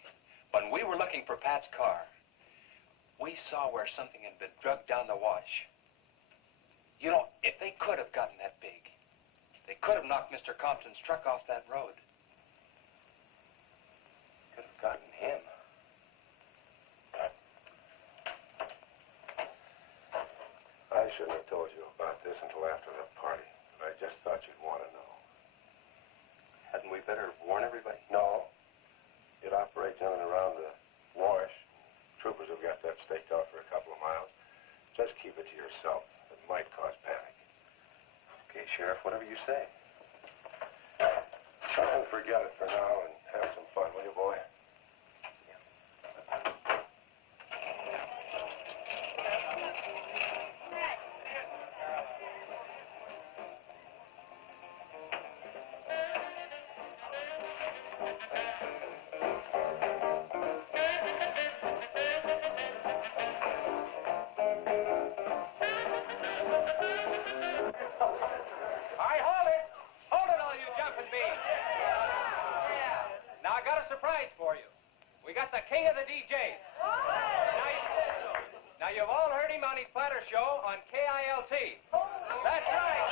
when we were looking for Pat's car, we saw where something had been drugged down the wash. You know, if they could have gotten that big, they could have knocked Mr. Compton's truck off that road. Could have gotten him. I shouldn't have told you about this until after the party, but I just thought you'd want to know. Hadn't we better warn everybody? No. It operates in and around the wash. Troopers have got that staked out for a couple of miles. Just keep it to yourself. It might cause panic. Okay, Sheriff, whatever you say. Try and forget it for now and have some fun, will you, boy? Surprise for you. We got the king of the DJs. Now you've all heard him on his platter show on KILT. That's right.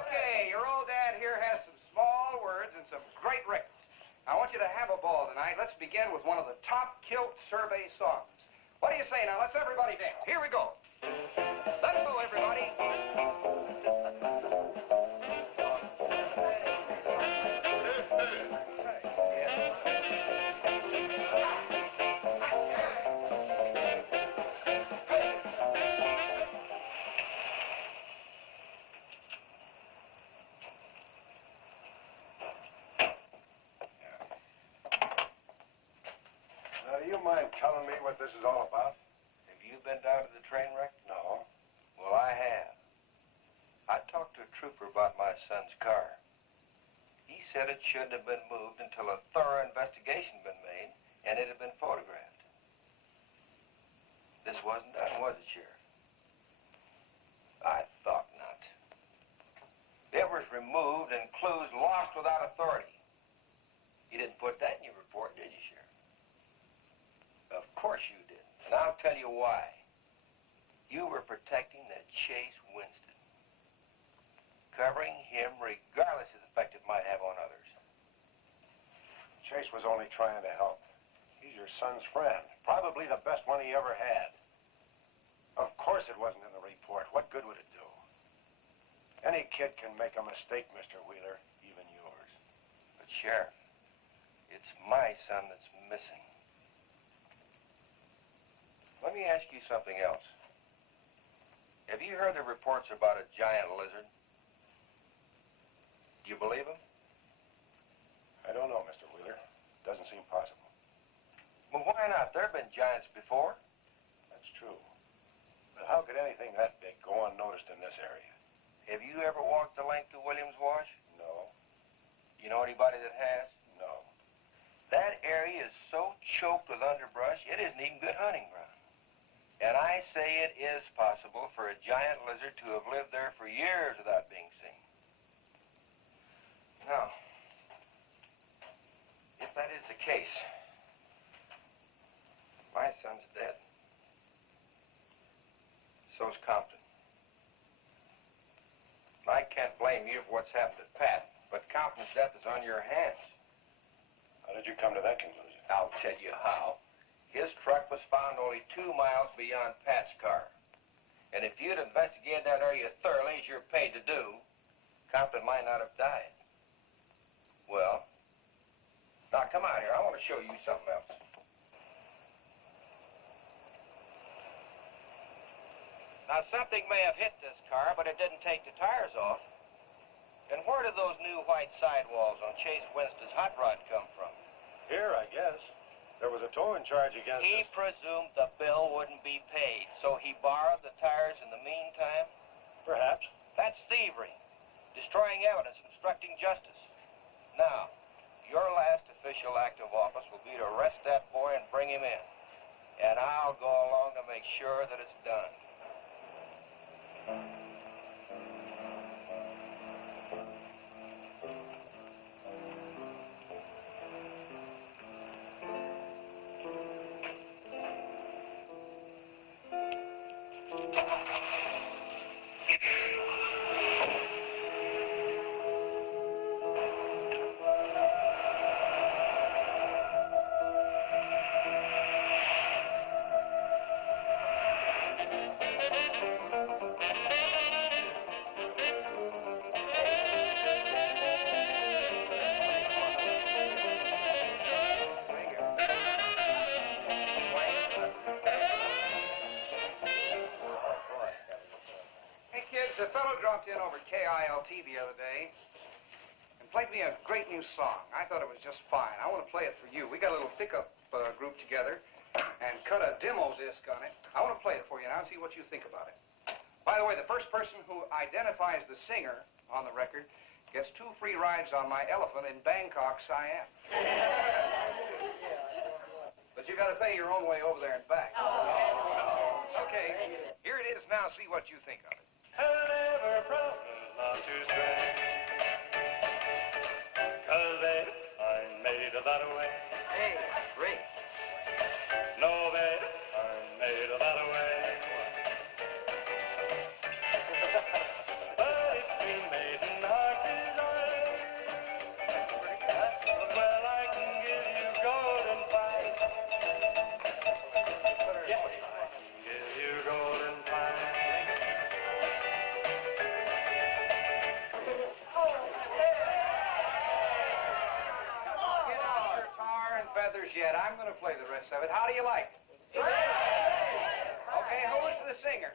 Okay, your old dad here has some small words and some great records. I want you to have a ball tonight. Let's begin with one of the top kilt survey songs. What do you say now? Let's everybody dance. Here we go. Let's go, everybody. Now, do you mind telling me what this is all about? Have you been trooper about my son's car. He said it shouldn't have been moved until a thorough investigation had been made and it had been photographed. This wasn't done, was it, Sheriff? I thought not. It was removed and clues lost without authority. You didn't put that in your report, did you, Sheriff? Of course you didn't. And I'll tell you why. You were protecting that Chase Winston. Covering him regardless of the effect it might have on others. Chase was only trying to help. He's your son's friend. Probably the best one he ever had. Of course it wasn't in the report. What good would it do? Any kid can make a mistake, Mr. Wheeler, even yours. But, Sheriff, it's my son that's missing. Let me ask you something else. Have you heard the reports about a giant lizard? Do you believe them? I don't know, Mr. Wheeler. Doesn't seem possible. Well, why not? There have been giants before. That's true. But how could anything that big go unnoticed in this area? Have you ever walked the length of Williams Wash? No. You know anybody that has? No. That area is so choked with underbrush, it isn't even good hunting ground. And I say it is possible for a giant lizard to have lived there for years without being seen. Now, if that is the case, my son's dead. So's Compton. I can't blame you for what's happened to Pat, but Compton's death is on your hands. How did you come to that conclusion? I'll tell you how. His truck was found only 2 miles beyond Pat's car. And if you'd investigated that area thoroughly, as you're paid to do, Compton might not have died. Well, now come out here. I want to show you something else. Now, something may have hit this car, but it didn't take the tires off. And where did those new white sidewalls on Chase Winston's hot rod come from? Here, I guess. There was a towing charge against He us. presumed the bill wouldn't be paid, so he borrowed the tires in the meantime? Perhaps. That's thievery, destroying evidence, and obstructing justice. Now, your last official act of office will be to arrest that boy and bring him in. And I'll go along to make sure that it's done. A fellow dropped in over KILT the other day and played me a great new song. I thought it was just fine. I want to play it for you. We got a little pickup group together and cut a demo disc on it. I want to play it for you now and see what you think about it. By the way, the first person who identifies the singer on the record gets 2 free rides on my elephant in Bangkok, Siam. But you got to pay your own way over there and back. Okay, here it is now. See what you think of it. Ever promise not to stray, 'cause babe, I'm made of that way. Hey, great. No, babe, I'm made of that way. But it's been made in heart desire. Well, I can give you golden fire. Yes, I can give you golden fire. Feathers yet. I'm going to play the rest of it. How do you like it? Okay, who's the singer?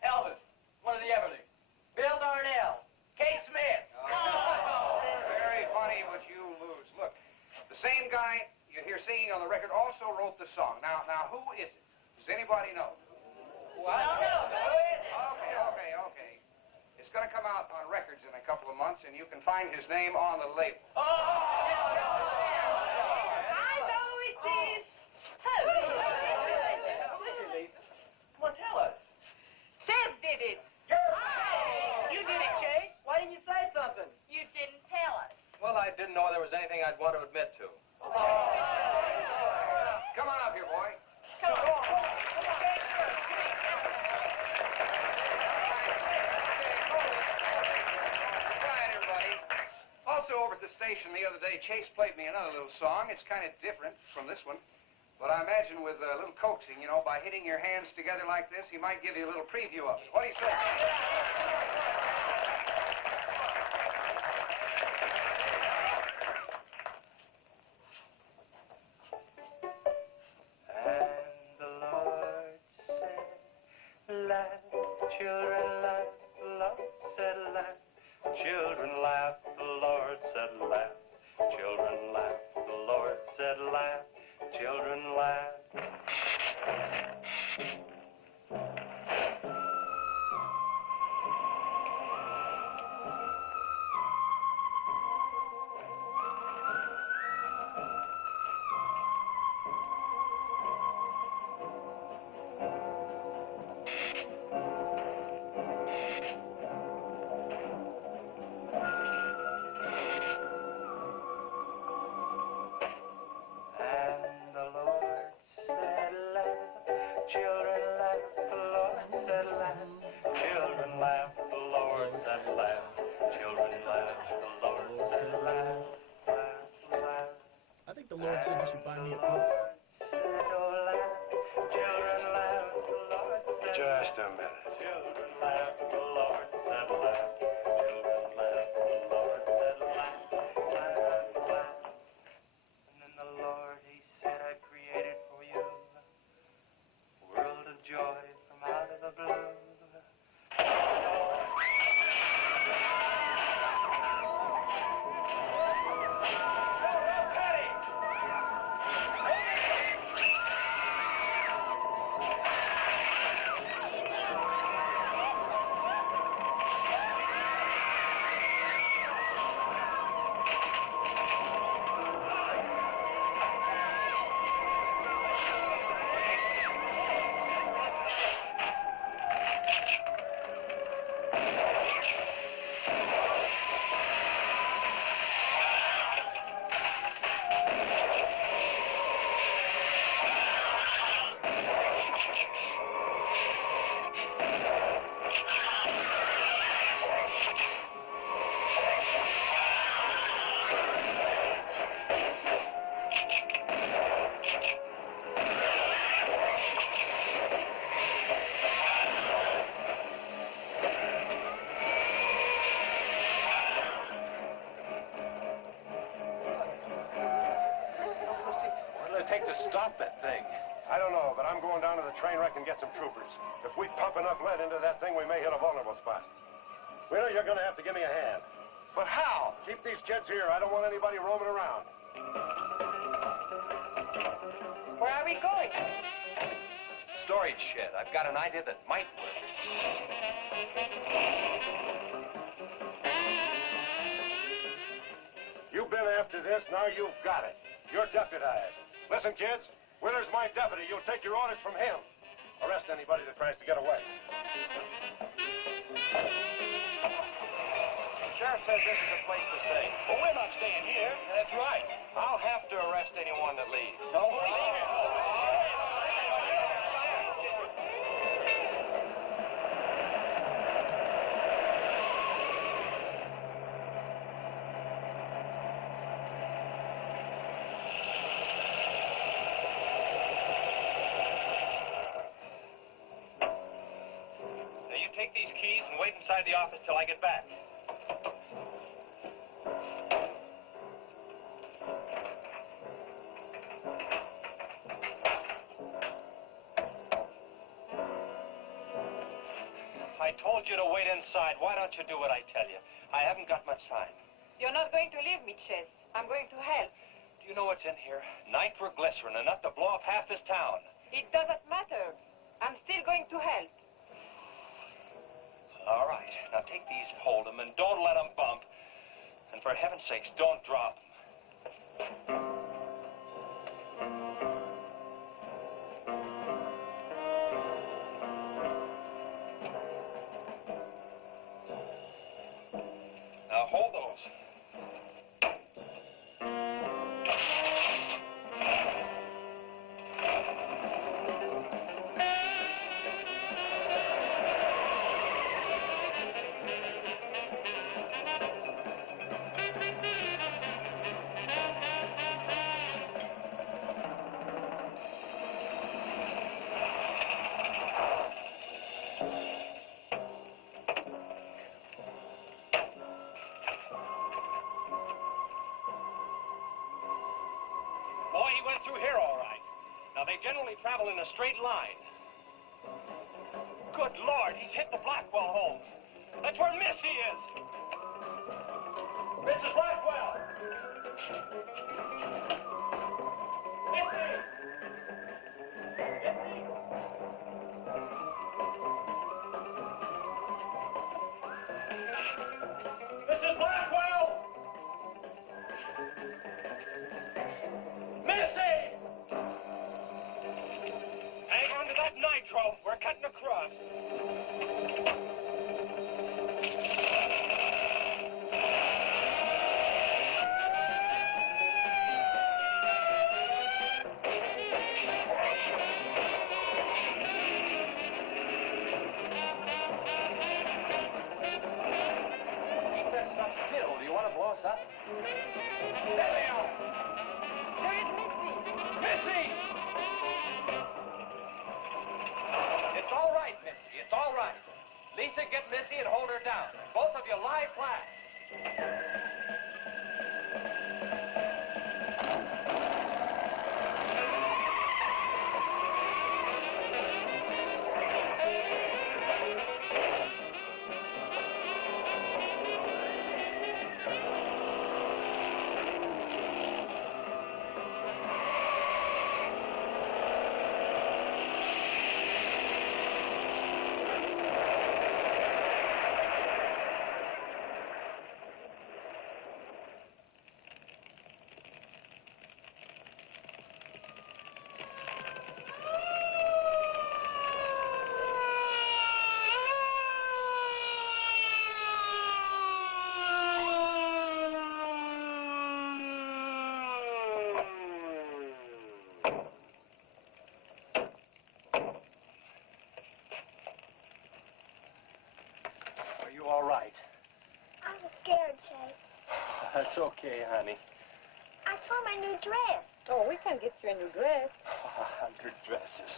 Elvis, one of the Everlys. Bill Darnell. Kate Smith. Very funny, but you lose. Look, the same guy you hear singing on the record also wrote the song. Now, who is it? Does anybody know? What? No. Who is it? Okay. It's going to come out on records in a couple of months, and you can find his name on the label. I know who it is. Come on, tell us. Chase did it. You did it, Chase. Why didn't you say something? You didn't tell us. Well, I didn't know there was anything I'd want to admit to. Come on up here, boy. Come on. Quiet, everybody. Also, over at the station the other day, Chase played me another little song. It's kind of different from this one. But I imagine with a little coaxing, you know, by hitting your hands together like this, he might give you a little preview of it. What do you say? And the Lord said, laugh, children, laugh. The Lord said, laugh, children, laugh. The Lord said, laugh, children, laugh. The Lord said, laugh, children, laugh. And the Lord said, laugh, children, laugh. The Lord said, laugh, children, laugh. The Lord said, laugh, children, laugh. The Lord said, laugh, laugh, laugh. I think the Lord said you should buy me a book. Said, oh, laugh, children, laugh. The Lord said, Just a minute. children, laugh. The Lord said, laugh, children, laugh. The Lord said, laugh, laugh, laugh. And then the Lord, he said, I created for you a world of joy from out of the blue. What'll it take to stop that thing? I don't know, but I'm going down to the train wreck and get some troopers. If we pump enough lead into that thing, we may hit a vulnerable spot. Wheeler, you're going to have to give me a hand. But how? Keep these kids here. I don't want anybody roaming around. Where are we going? Storage shed. I've got an idea that might work. You've been after this, now you've got it. You're deputized. Listen, kids, Wheeler's my deputy. You'll take your orders from him. Arrest anybody that tries to get away. Sheriff says this is a place to stay. Well, we're not staying here. That's right. I'll have to arrest anyone that leaves. Don't leave it. Now, you take these keys and wait inside the office till I get back. I told you to wait inside. Why don't you do what I tell you? I haven't got much time. You're not going to leave me, Chase. I'm going to help. Do you know what's in here? Nitroglycerin, enough to blow up half this town. It doesn't matter. I'm still going to help. All right. Now take these and hold them, and don't let them bump. And for heaven's sakes, don't drop 'em. Now hold those. Boy, he went through here all right. Now, they generally travel in a straight line. Good Lord, he's hit the Blackwell home. That's where Missy is. Mrs. Blackwell! Missy! Mrs. Blackwell! Missy! Hang on to that nitro. We're cutting across. Keep that stuff still. Do you want to blow us up? There they are! There is Missy! Missy! It's all right, Missy. It's all right. Lisa, get Missy and hold her down. Both of you lie flat. Are you all right? I was scared, Chase. That's okay, honey. I saw my new dress. Oh, we can get you a new dress. 100 dresses.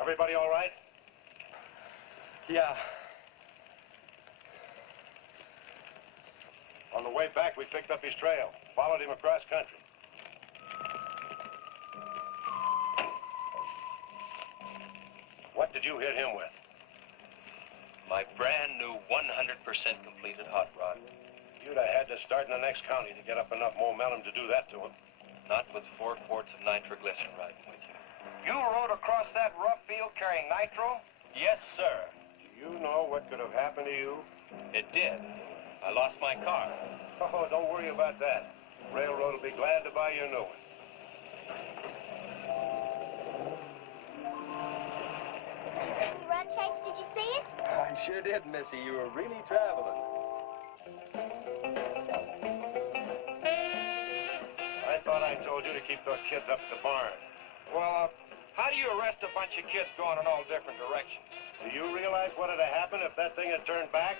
Everybody all right? Yeah. On the way back, we picked up his trail, followed him across country. What did you hit him with? My brand new 100% completed hot rod. You'd have had to start in the next county to get up enough momentum to do that to him. Not with 4 quarts of nitroglycerin riding with you. You rode across that rough field carrying nitro? Yes, sir. Do you know what could have happened to you? It did. I lost my car. Oh, don't worry about that. Railroad will be glad to buy you a new one. You run, Chase? Did you see it? I sure did, Missy. You were really traveling. I thought I told you to keep those kids up at the barn. Well, how do you arrest a bunch of kids going in all different directions? Do you realize what would have happened if that thing had turned back?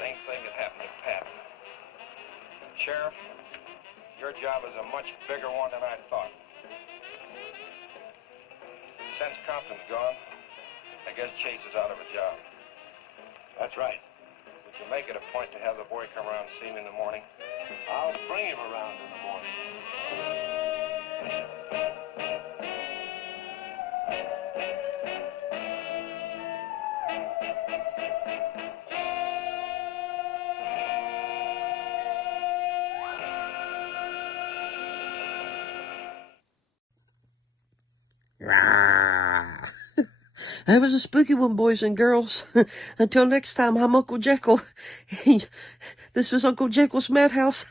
Same thing that happened to Pat. Sheriff, your job is a much bigger one than I thought. Since Compton's gone, I guess Chase is out of a job. That's right. Would you make it a point to have the boy come around and see me in the morning? I'll bring him around in the morning. Rah. That was a spooky one, boys and girls. Until next time, I'm Uncle Jekyll. This was Uncle Jekyll's Madhouse.